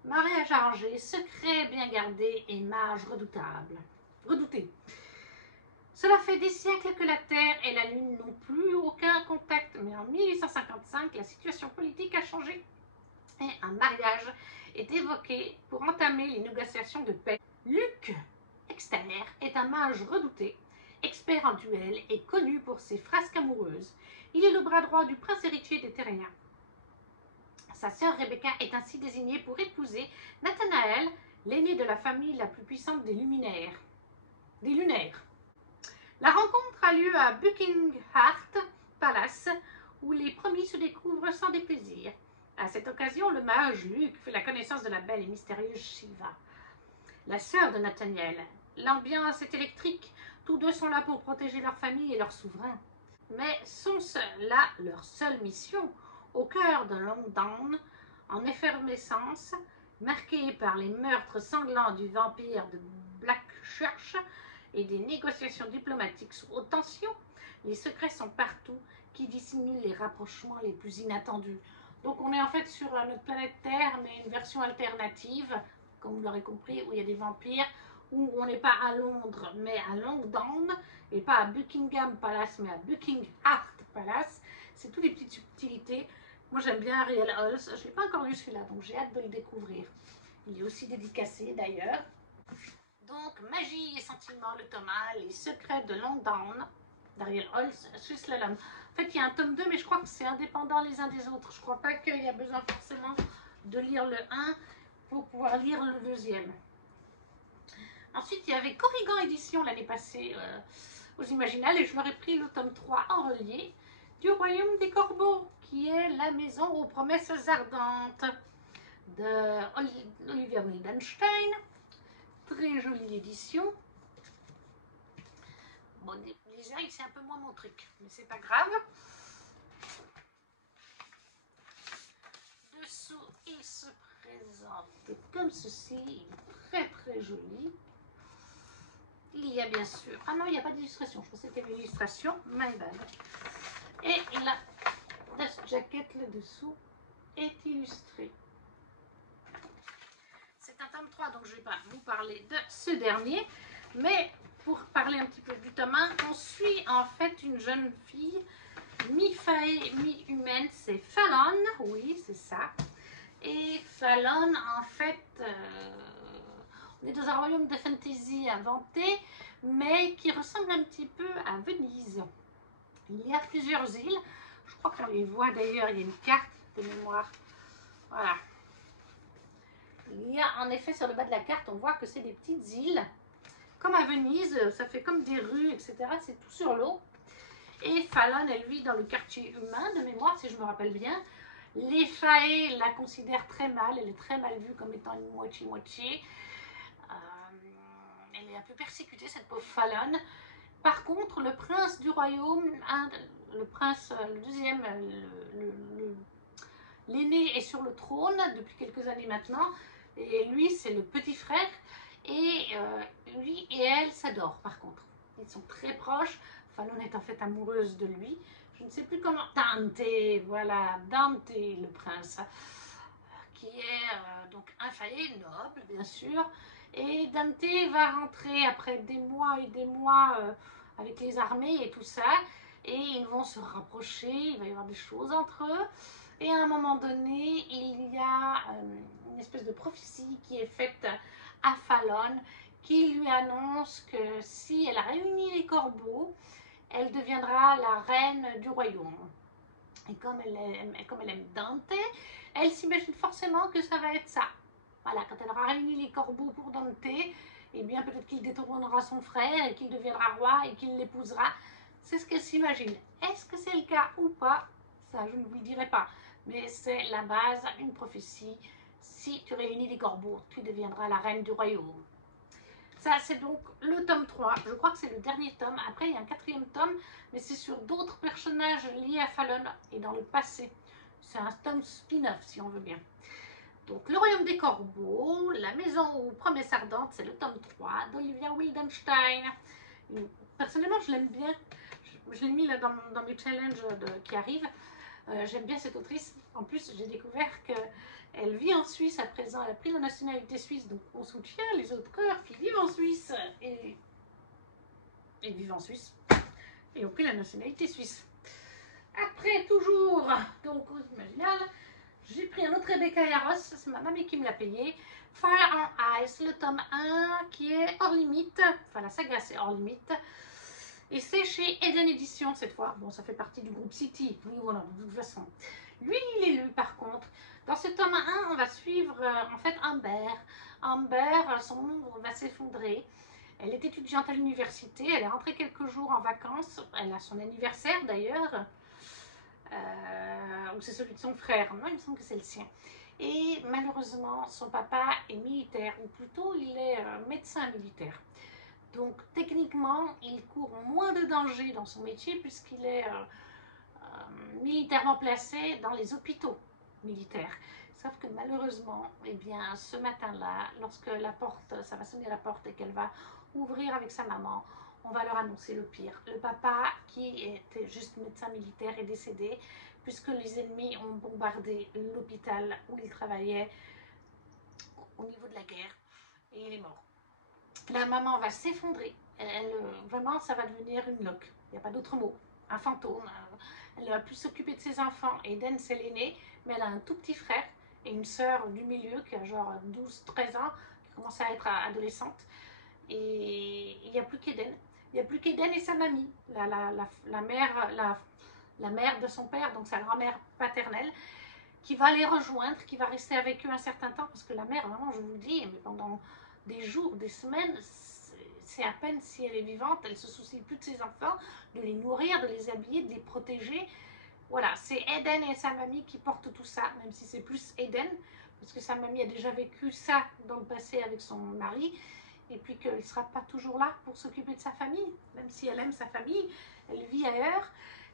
mariage arrangé, secret bien gardé et mage redoutable. Redouté. Cela fait des siècles que la Terre et la Lune n'ont plus aucun contact, mais en 1855, la situation politique a changé et un mariage est évoqué pour entamer les négociations de paix. Luc Exter est un mage redouté, expert en duel et connu pour ses frasques amoureuses. Il est le bras droit du prince héritier des Terriens. Sa sœur Rebecca est ainsi désignée pour épouser Nathanaël, l'aîné de la famille la plus puissante des Lunaires. La rencontre a lieu à Buckingham Palace, où les premiers se découvrent sans déplaisir. À cette occasion, le mage Luc fait la connaissance de la belle et mystérieuse Shiva, la sœur de Nathaniel. L'ambiance est électrique, tous deux sont là pour protéger leur famille et leur souverain. Mais sont là leur seule mission, au cœur de Longdown, en effervescence, marquée par les meurtres sanglants du vampire de Blackchurch et des négociations diplomatiques sous haute tension, les secrets sont partout qui dissimulent les rapprochements les plus inattendus. Donc on est en fait sur notre planète Terre, mais une version alternative, comme vous l'aurez compris, où il y a des vampires, où on n'est pas à Londres, mais à Longdown, et pas à Buckingham Palace, mais à Buckingham Palace. C'est toutes les petites subtilités. Moi j'aime bien Ariel Holz, je ne l'ai pas encore lu celui-là, donc j'ai hâte de le découvrir. Il est aussi dédicacé d'ailleurs. Donc, Magie et Sentiments, le tome 1, Les secrets de Longdown, d'Ariel Holz, chez Slalom. En fait, il y a un tome 2, mais je crois que c'est indépendant les uns des autres. Je ne crois pas qu'il y a besoin forcément de lire le 1 pour pouvoir lire le deuxième. Ensuite, il y avait Corrigan Édition l'année passée aux Imaginales et je leur ai pris le tome 3 en relié du Royaume des Corbeaux, qui est la maison aux promesses ardentes de Olivia Wildenstein. Très jolie édition. Bon, déjà, c'est un peu moins mon truc, mais c'est pas grave. Dessous, il se présente comme ceci, très très joli. Il y a bien sûr, ah non, il n'y a pas d'illustration, je pensais qu'il y avait une illustration, my bad. Et la dust jacket, le dessous, est illustré. C'est un tome 3, donc je ne vais pas vous parler de ce dernier, mais pour parler un petit peu du tome 1, on suit en fait une jeune fille, mi-fae, mi-humaine, c'est Fallon, oui, c'est ça. Et Fallon, en fait, on est dans un royaume de fantasy inventé, mais qui ressemble un petit peu à Venise. Il y a plusieurs îles, je crois qu'on les voit d'ailleurs, il y a une carte de mémoire. Voilà. Il y a en effet sur le bas de la carte, on voit que c'est des petites îles, comme à Venise, ça fait comme des rues, etc. C'est tout sur l'eau. Et Fallon, elle vit dans le quartier humain, de mémoire, si je me rappelle bien. Les Fae la considèrent très mal, elle est très mal vue comme étant une moitié-moitié. Elle est un peu persécutée, cette pauvre Fallon. Par contre, le prince du royaume, le prince, le deuxième, l'aîné est sur le trône depuis quelques années maintenant. Et lui, c'est le petit frère. Et lui et elle s'adorent par contre. Ils sont très proches. Fallon est en fait amoureuse de lui. Je ne sais plus comment. Dante, voilà, Dante, le prince, qui est donc un fae noble, bien sûr. Et Dante va rentrer après des mois et des mois avec les armées et tout ça. Et ils vont se rapprocher, il va y avoir des choses entre eux. Et à un moment donné, il y a une espèce de prophétie qui est faite à Fallon, qui lui annonce que si elle réunit les corbeaux, elle deviendra la reine du royaume. Et comme elle aime Dante, elle s'imagine forcément que ça va être ça. Voilà, quand elle aura réuni les corbeaux pour Dante, eh bien peut-être qu'il détournera son frère et qu'il deviendra roi et qu'il l'épousera. C'est ce qu'elle s'imagine. Est-ce que c'est le cas ou pas? Ça, je ne vous le dirai pas. Mais c'est la base, une prophétie. Si tu réunis les corbeaux, tu deviendras la reine du royaume. Ça, c'est donc le tome 3. Je crois que c'est le dernier tome. Après, il y a un quatrième tome, mais c'est sur d'autres personnages liés à Fallon et dans le passé. C'est un tome spin-off, si on veut bien. Donc, Le Royaume des Corbeaux, La Maison aux Promesses Ardentes, c'est le tome 3 d'Olivia Wildenstein. Personnellement, je l'aime bien. Je l'ai mis là dans mes challenges qui arrivent. J'aime bien cette autrice. En plus, j'ai découvert qu'elle vit en Suisse à présent. Elle a pris la nationalité suisse. Donc, on soutient les auteurs qui vivent en Suisse et vivent en Suisse et ont pris la nationalité suisse. Après, toujours, donc aux Imaginales, j'ai pris un autre Rebecca Yarros. C'est ma mamie qui me l'a payé. Fire on Ice, le tome 1 qui est hors limite. Enfin, la saga, c'est hors limite. Et c'est chez Eden Edition cette fois. Bon, ça fait partie du groupe City. Oui, voilà, de toute façon. Lui, il est lu par contre. Dans ce tome 1, on va suivre en fait Amber. Amber, son monde va s'effondrer. Elle est étudiante à l'université. Elle est rentrée quelques jours en vacances. Elle a son anniversaire d'ailleurs. Ou c'est celui de son frère. Non, il me semble que c'est le sien. Et malheureusement, son papa est militaire. Ou plutôt, il est médecin militaire. Donc techniquement, il court moins de danger dans son métier puisqu'il est militairement placé dans les hôpitaux militaires. Sauf que malheureusement, eh bien, ce matin-là, lorsque la porte, ça va sonner à la porte et qu'elle va ouvrir avec sa maman, on va leur annoncer le pire. Le papa, qui était juste médecin militaire, est décédé puisque les ennemis ont bombardé l'hôpital où il travaillait au niveau de la guerre et il est mort. La maman va s'effondrer. Vraiment, ça va devenir une loque. Il n'y a pas d'autre mot. Un fantôme. Elle va plus s'occuper de ses enfants. Eden, c'est l'aîné, mais elle a un tout petit frère et une sœur du milieu qui a genre 12-13 ans, qui commence à être adolescente. Et il n'y a plus qu'Eden. Il n'y a plus qu'Eden et sa mamie, la mère de son père, donc sa grand-mère paternelle. qui va les rejoindre, qui va rester avec eux un certain temps, parce que la mère, vraiment, je vous le dis, mais pendant des jours, des semaines, c'est à peine si elle est vivante, elle se soucie plus de ses enfants, de les nourrir, de les habiller, de les protéger. Voilà, c'est Eden et sa mamie qui portent tout ça, même si c'est plus Eden, parce que sa mamie a déjà vécu ça dans le passé avec son mari, et puis qu'elle ne sera pas toujours là pour s'occuper de sa famille, même si elle aime sa famille, elle vit ailleurs.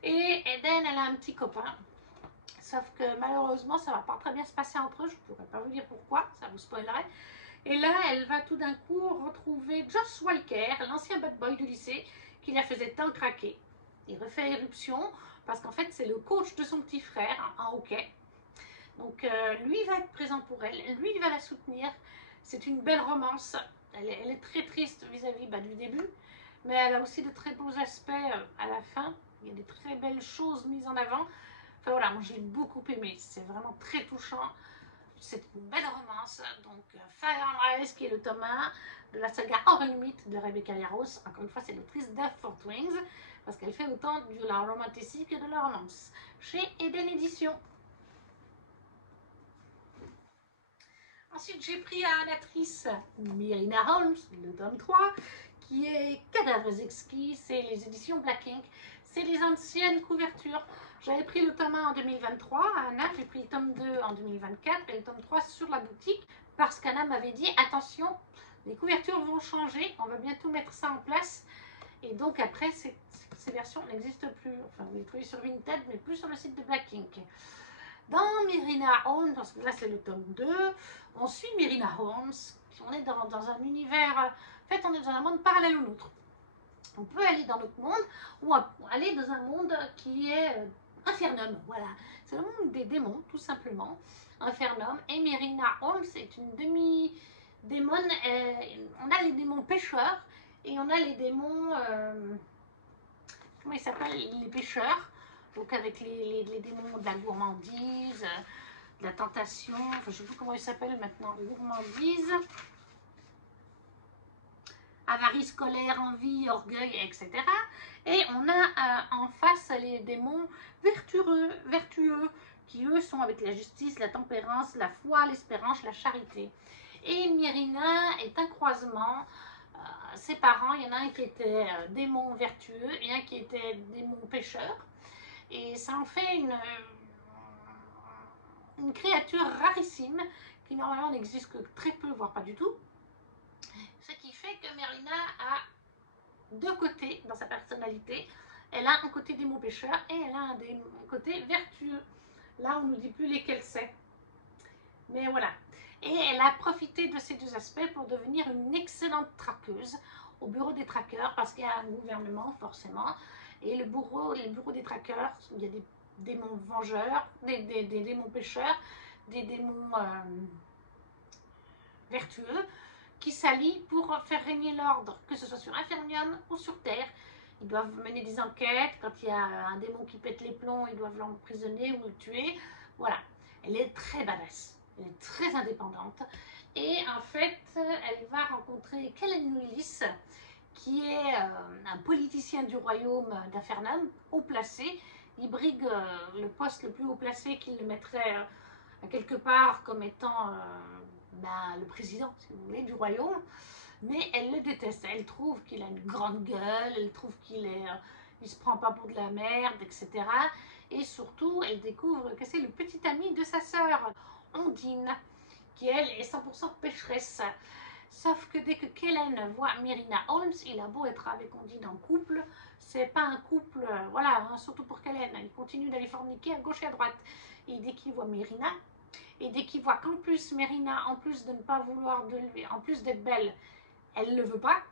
Et Eden, elle a un petit copain, sauf que malheureusement, ça ne va pas très bien se passer entre eux, je ne pourrais pas vous dire pourquoi, ça vous spoilerait. Et là, elle va tout d'un coup retrouver Josh Walker, l'ancien bad boy du lycée, qui la faisait tant craquer. Il refait éruption, parce qu'en fait, c'est le coach de son petit frère en hockey. Donc, lui va être présent pour elle, lui, il va la soutenir. C'est une belle romance. Elle est très triste vis-à-vis du début, mais elle a aussi de très beaux aspects à la fin. Il y a des très belles choses mises en avant. Enfin voilà, moi j'ai beaucoup aimé. C'est vraiment très touchant. C'est une belle romance. Donc, Fire and Ice, qui est le tome 1 de la saga Hors Limite de Rebecca Yarros. Encore une fois, c'est l'autrice d'F for Twins, parce qu'elle fait autant de la romantique que de la romance. Chez Eden Édition. Ensuite, j'ai pris à l'actrice Myrina Holmes, le tome 3, qui est Cadavres exquis, c'est les éditions Black Ink. C'est les anciennes couvertures. J'avais pris le tome 1 en 2023 à Anna, j'ai pris le tome 2 en 2024 et le tome 3 sur la boutique, parce qu'Anna m'avait dit, attention, les couvertures vont changer, on va bientôt mettre ça en place. Et donc après, ces versions n'existent plus. Enfin, vous les trouvez sur Vinted, mais plus sur le site de Black Ink. Dans Myrina Holmes, parce que là c'est le tome 2, on suit Myrina Holmes, on est dans un univers, en fait on est dans un monde parallèle au nôtre. On peut aller dans notre monde ou aller dans un monde qui est Infernum, voilà. C'est le monde des démons, tout simplement, Infernum. Et Myrina Holmes est une demi-démone. On a les démons pêcheurs et on a les démons, comment ils s'appellent, les pêcheurs. Donc avec les démons de la gourmandise, de la tentation, enfin, je ne sais plus comment ils s'appellent maintenant, gourmandise, avarice, colère, envie, orgueil, etc. Et on a en face les démons vertueux, qui eux sont avec la justice, la tempérance, la foi, l'espérance, la charité. Et Myrina est un croisement. Ses parents, il y en a un qui était démon vertueux et un qui était démon pécheur. Et ça en fait une créature rarissime qui normalement n'existe que très peu, voire pas du tout. Ce qui fait que Myrina a deux côtés dans sa personnalité. Elle a un côté démon pêcheur et elle a un côté vertueux. Là, on ne nous dit plus lesquels c'est. Mais voilà. Et elle a profité de ces deux aspects pour devenir une excellente traqueuse au bureau des traqueurs, parce qu'il y a un gouvernement, forcément. Et les bureaux des traqueurs, il y a des démons vengeurs, des démons pêcheurs, des démons vertueux, qui s'allient pour faire régner l'ordre, que ce soit sur Infernium ou sur Terre. Ils doivent mener des enquêtes. Quand il y a un démon qui pète les plombs, ils doivent l'emprisonner ou le tuer. Voilà. Elle est très badass. Elle est très indépendante. Et en fait, elle va rencontrer Kellen Willis, qui est un politicien du royaume d'Infernum, haut placé. Il brigue le poste le plus haut placé, qu'il le mettrait à quelque part comme étant le président, si vous voulez, du royaume. Mais elle le déteste. Elle trouve qu'il a une grande gueule, elle trouve qu'il il se prend pas pour de la merde, etc. Et surtout, elle découvre que c'est le petit ami de sa sœur, Ondine, qui elle est 100% pécheresse. Sauf que dès que Kellen voit Myrina Holmes, il a beau être avec Ondine en couple, c'est pas un couple, voilà, surtout pour Kellen, il continue d'aller forniquer à gauche et à droite. Et dès qu'il voit Myrina, et dès qu'il voit qu'en plus Myrina, en plus de ne pas vouloir de lui, en plus d'être belle, elle ne le veut pas,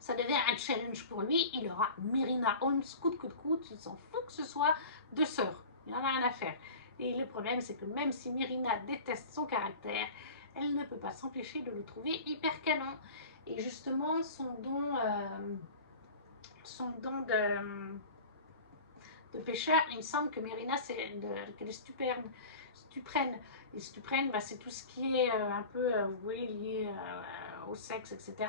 ça devient un challenge pour lui. Il aura Myrina Holmes coûte que coûte, il s'en fout que ce soit deux sœurs, il n'en a rien à faire. Et le problème, c'est que même si Myrina déteste son caractère, elle ne peut pas s'empêcher de le trouver hyper canon. Et justement, son don de pêcheur, il me semble que Myrina, qu'elle est stuprène. Et stuprène, c'est tout ce qui est un peu lié au sexe, etc.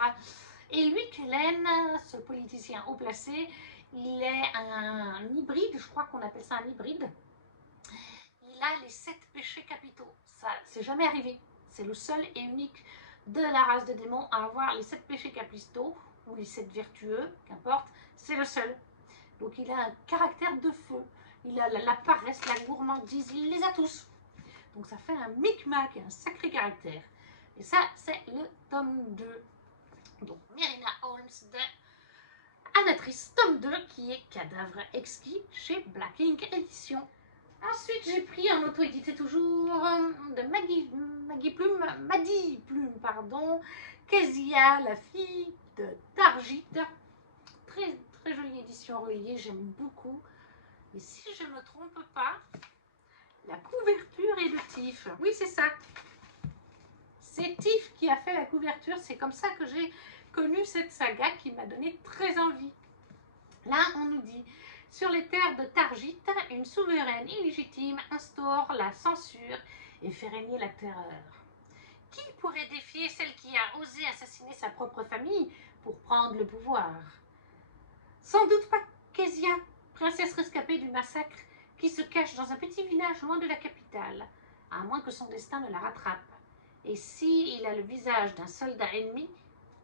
Et lui, Kellen, ce politicien haut placé, il est un hybride, je crois qu'on appelle ça un hybride. il a les 7 péchés capitaux. Ça, c'est jamais arrivé. C'est le seul et unique de la race de démons à avoir les 7 péchés capitaux, ou les 7 vertueux, qu'importe, c'est le seul. Donc il a un caractère de feu. Il a la paresse, la gourmandise, il les a tous. Donc ça fait un micmac, un sacré caractère. Et ça, c'est le tome 2. Donc Myrina Holmes de Anatrice, tome 2, qui est Cadavre exquis chez Black Ink Édition. Ensuite, j'ai pris en auto-édité toujours de Maddie Plume, pardon, Kezia, la fille de Targit. Très, très jolie édition reliée, j'aime beaucoup. Et si je ne me trompe pas, la couverture est de Tiff. Oui, c'est ça. C'est Tiff qui a fait la couverture. C'est comme ça que j'ai connu cette saga qui m'a donné très envie. Là, on nous dit, sur les terres de Targit, une souveraine illégitime instaure la censure et fait régner la terreur. Qui pourrait défier celle qui a osé assassiner sa propre famille pour prendre le pouvoir? Sans doute pas Kezia, princesse rescapée du massacre, qui se cache dans un petit village loin de la capitale, à moins que son destin ne la rattrape. Et si il a le visage d'un soldat ennemi,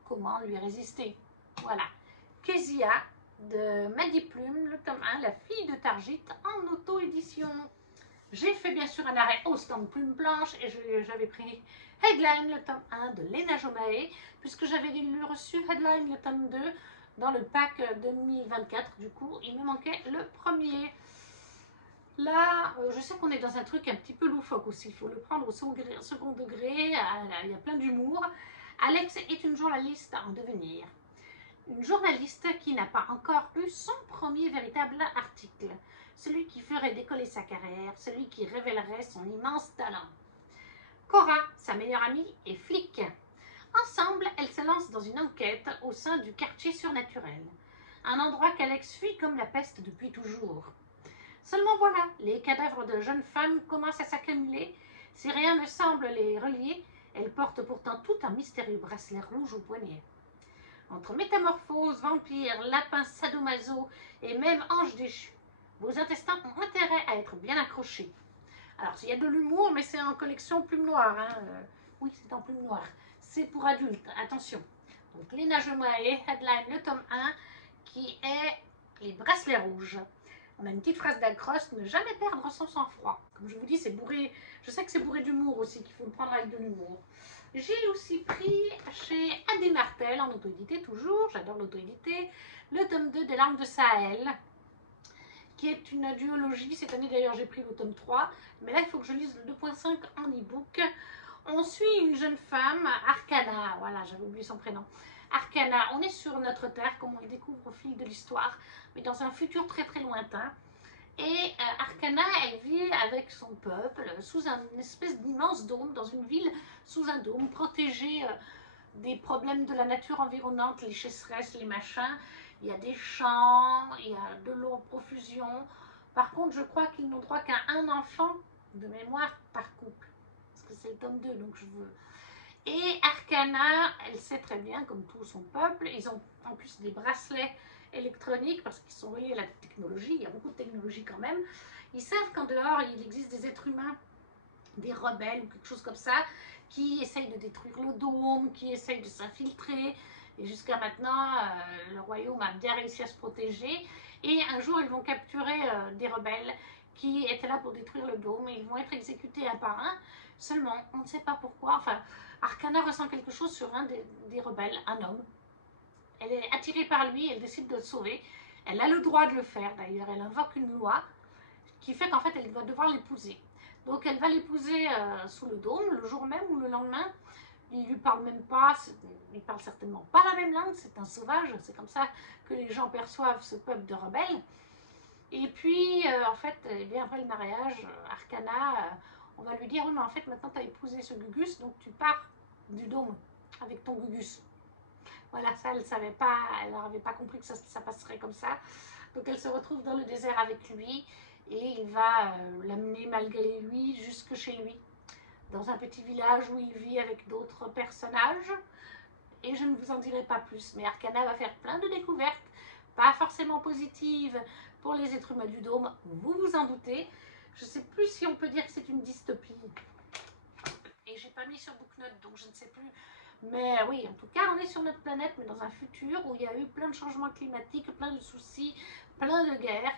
comment lui résister? Voilà. Kezia de Maddie Plume, le tome 1, la fille de Targit, en auto-édition. J'ai fait bien sûr un arrêt au stand Plume Blanche et j'avais pris Headline, le tome 1 de Lena Jomae, puisque j'avais reçu Headline, le tome 2, dans le pack 2024. Du coup, il me manquait le premier. Là, je sais qu'on est dans un truc un petit peu loufoque aussi, il faut le prendre au second degré, il y a plein d'humour. Alex est une journaliste en devenir. Une journaliste qui n'a pas encore eu son premier véritable article. Celui qui ferait décoller sa carrière, celui qui révélerait son immense talent. Cora, sa meilleure amie, est flic. Ensemble, elles se lancent dans une enquête au sein du quartier surnaturel. Un endroit qu'Alex fuit comme la peste depuis toujours. Seulement voilà, les cadavres de jeunes femmes commencent à s'accumuler. Si rien ne semble les relier, elles portent pourtant tout un mystérieux bracelet rouge au poignet. Entre métamorphose, vampires, lapins sadomaso et même anges déchus, vos intestins ont intérêt à être bien accrochés. Alors, il y a de l'humour, mais c'est en collection plume noire. Hein. Oui, c'est en plume noire. C'est pour adultes, attention. Donc, Lena Jomae, Headline, le tome 1, qui est les bracelets rouges. On a une petite phrase d'accroche, ne jamais perdre son sang-froid. Comme je vous dis, c'est bourré, je sais que c'est bourré d'humour aussi, qu'il faut le prendre avec de l'humour. J'ai aussi pris chez Adé Martel, en auto-édité toujours, j'adore l'auto-édité, le tome 2 des Larmes de Sahel, qui est une duologie. Cette année d'ailleurs j'ai pris le tome 3, mais là il faut que je lise le 2.5 en e-book. On suit une jeune femme, Arcana, voilà, j'avais oublié son prénom. Arcana, on est sur notre terre, comme on le découvre au fil de l'histoire, mais dans un futur très très lointain. Et Arcana, elle vit avec son peuple sous une espèce d'immense dôme, dans une ville sous un dôme, protégée des problèmes de la nature environnante, les chasseresses, les machins. Il y a des champs, il y a de l'eau en profusion. Par contre, je crois qu'ils n'ont droit qu'à un enfant de mémoire par couple. Parce que c'est le tome 2, donc je veux... Et Arcana, elle sait très bien, comme tout son peuple, ils ont en plus des bracelets électroniques parce qu'ils sont reliés à la technologie, il y a beaucoup de technologie quand même. Ils savent qu'en dehors, il existe des êtres humains, des rebelles ou quelque chose comme ça, qui essayent de détruire le dôme, qui essayent de s'infiltrer. Et jusqu'à maintenant, le royaume a bien réussi à se protéger. Et un jour, ils vont capturer des rebelles qui étaient là pour détruire le dôme et ils vont être exécutés un par un. Seulement, on ne sait pas pourquoi. Enfin, Arcana ressent quelque chose sur un des rebelles, un homme. Elle est attirée par lui, elle décide de le sauver. Elle a le droit de le faire d'ailleurs. Elle invoque une loi qui fait qu'en fait, elle va devoir l'épouser. Donc, elle va l'épouser sous le dôme, le jour même ou le lendemain. Il ne lui parle même pas, il ne parle certainement pas la même langue, c'est un sauvage. C'est comme ça que les gens perçoivent ce peuple de rebelles. Et puis, en fait, eh bien, après le mariage, Arcana, on va lui dire, oui, mais en fait, maintenant, tu as épousé ce Gugus, donc tu pars du dôme avec ton Gugus. Voilà, ça, elle ne savait pas, elle n'avait pas compris que ça passerait comme ça. Donc, elle se retrouve dans le désert avec lui et il va l'amener malgré lui jusque chez lui, dans un petit village où il vit avec d'autres personnages. Et je ne vous en dirai pas plus, mais Arcana va faire plein de découvertes, pas forcément positives pour les êtres humains du dôme, vous vous en doutez. Je ne sais plus si on peut dire que c'est une dystopie. Et j'ai pas mis sur Booknote, donc je ne sais plus. Mais oui, en tout cas, on est sur notre planète, mais dans un futur où il y a eu plein de changements climatiques, plein de soucis, plein de guerres.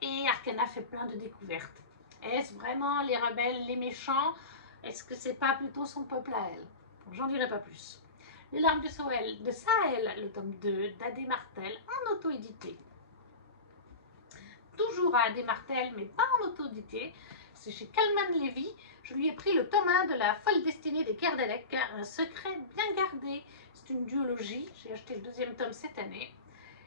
Et Arcana fait plein de découvertes. Est-ce vraiment les rebelles, les méchants? Est-ce que c'est pas plutôt son peuple à elle? J'en dirai pas plus. Les larmes de Sahel, le tome 2 d'Adé Martel, en auto-édité. Toujours à Adé Martel, mais pas en auto-édité. C'est chez Kalman Levy. Je lui ai pris le tome 1 de La folle destinée des Kerdelec, un secret bien gardé. C'est une duologie. J'ai acheté le deuxième tome cette année.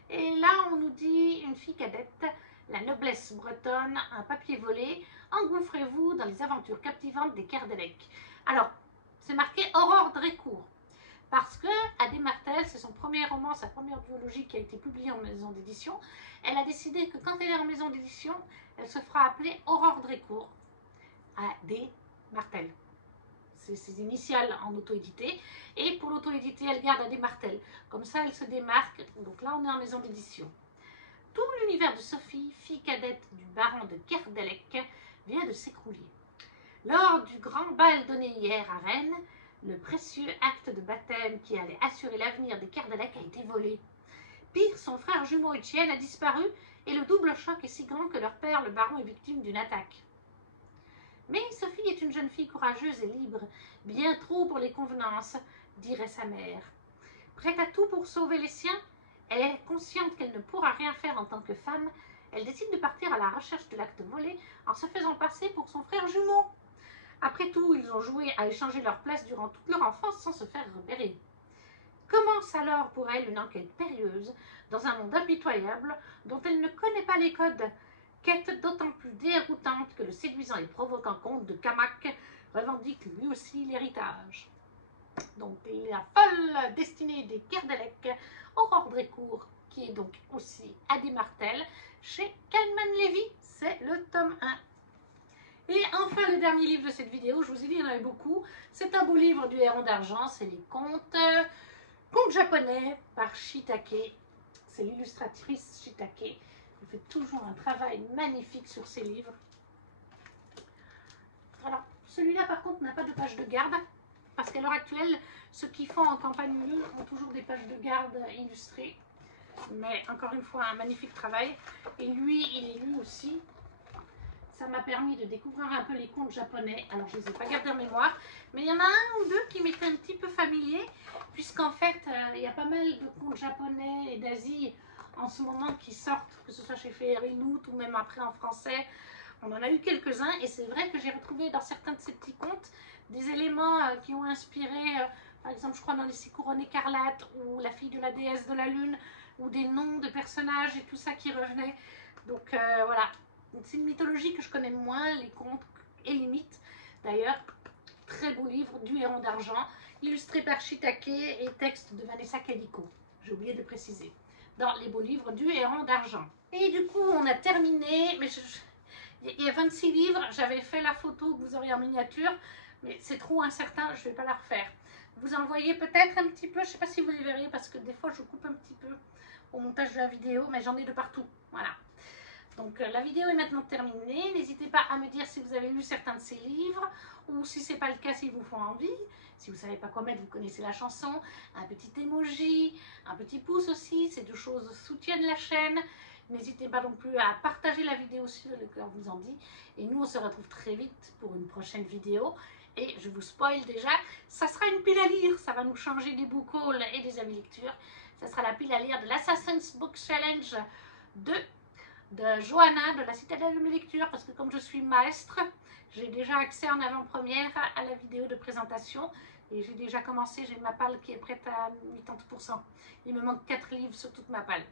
Et là, on nous dit une fille cadette, la noblesse bretonne, un papier volé. Engouffrez-vous dans les aventures captivantes des Kerdelec. Alors, c'est marqué Aurore Drécourt. Parce que Adé Martel, c'est son premier roman, sa première duologie qui a été publiée en maison d'édition. Elle a décidé que quand elle est en maison d'édition, elle se fera appeler Aurore Drécourt. Adé Martel. C'est ses initiales en auto-édité. Et pour l'auto-édité, elle garde Adé Martel. Comme ça, elle se démarque. Donc là, on est en maison d'édition. Tout l'univers de Sophie, fille cadette du baron de Kerdelec, vient de s'écrouler. Lors du grand bal donné hier à Rennes, le précieux acte de baptême qui allait assurer l'avenir des Kerdelec a été volé. Pire, son frère jumeau Étienne a disparu et le double choc est si grand que leur père, le baron, est victime d'une attaque. Mais Sophie est une jeune fille courageuse et libre, bien trop pour les convenances, dirait sa mère. Prête à tout pour sauver les siens, elle est consciente qu'elle ne pourra rien faire en tant que femme. Elle décide de partir à la recherche de l'acte volé en se faisant passer pour son frère jumeau. Après tout, ils ont joué à échanger leur place durant toute leur enfance sans se faire repérer. Commence alors pour elle une enquête périlleuse dans un monde impitoyable dont elle ne connaît pas les codes. Quête d'autant plus déroutante que le séduisant et provoquant comte de Camac revendique lui aussi l'héritage. Donc la folle destinée des Kerdelec, Aurore Drécourt, qui est donc aussi Adé Martel, chez Kalman Levy, c'est le tome 1. Et enfin, le dernier livre de cette vidéo, je vous ai dit, il y en avait beaucoup. C'est un beau livre du Héron d'Argent, c'est les contes japonais par Shitake. C'est l'illustratrice Shitake. Elle fait toujours un travail magnifique sur ses livres. Alors, celui-là, par contre, n'a pas de page de garde. Parce qu'à l'heure actuelle, ceux qui font en campagne nulle ont toujours des pages de garde illustrées. Mais encore une fois, un magnifique travail. Et lui, il est lu aussi. Ça m'a permis de découvrir un peu les contes japonais. Alors, je ne les ai pas gardés en mémoire. Mais il y en a un ou deux qui m'étaient un petit peu familiers. Puisqu'en fait, il y a pas mal de contes japonais et d'Asie en ce moment qui sortent. Que ce soit chez Fairyloot ou même après en français. On en a eu quelques-uns. Et c'est vrai que j'ai retrouvé dans certains de ces petits contes des éléments qui ont inspiré, par exemple, je crois dans les 6 couronnes écarlates ou la fille de la déesse de la lune, ou des noms de personnages et tout ça qui revenaient. Donc voilà, c'est une mythologie que je connais moins, les contes et les mythes. D'ailleurs, très beau livre du Héron d'Argent, illustré par Shitake et texte de Vanessa Calico. J'ai oublié de préciser. Dans les beaux livres du Héron d'Argent. Et du coup, on a terminé, mais il y a 26 livres, j'avais fait la photo que vous aurez en miniature, mais c'est trop incertain, je ne vais pas la refaire. Vous en voyez peut-être un petit peu, je ne sais pas si vous les verrez, parce que des fois je coupe un petit peu au montage de la vidéo, mais j'en ai de partout, voilà. Donc la vidéo est maintenant terminée, n'hésitez pas à me dire si vous avez lu certains de ces livres, ou si ce n'est pas le cas, s'ils vous font envie. Si vous ne savez pas quoi mettre, vous connaissez la chanson, un petit emoji, un petit pouce aussi, ces deux choses soutiennent la chaîne. N'hésitez pas non plus à partager la vidéo si le cœur vous en dit. Et nous, on se retrouve très vite pour une prochaine vidéo. Et je vous spoil déjà, ça sera une pile à lire. Ça va nous changer des book hauls et des avis lecture. Ça sera la pile à lire de l'Assassin's Book Challenge de Johanna de la Citadelle de mes lectures. Parce que comme je suis maestre, j'ai déjà accès en avant-première à la vidéo de présentation. Et j'ai déjà commencé, j'ai ma palle qui est prête à 80%. Il me manque 4 livres sur toute ma palle.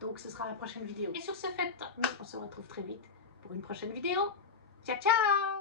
Donc ce sera la prochaine vidéo. Et sur ce fait, nous on se retrouve très vite pour une prochaine vidéo. Ciao ciao!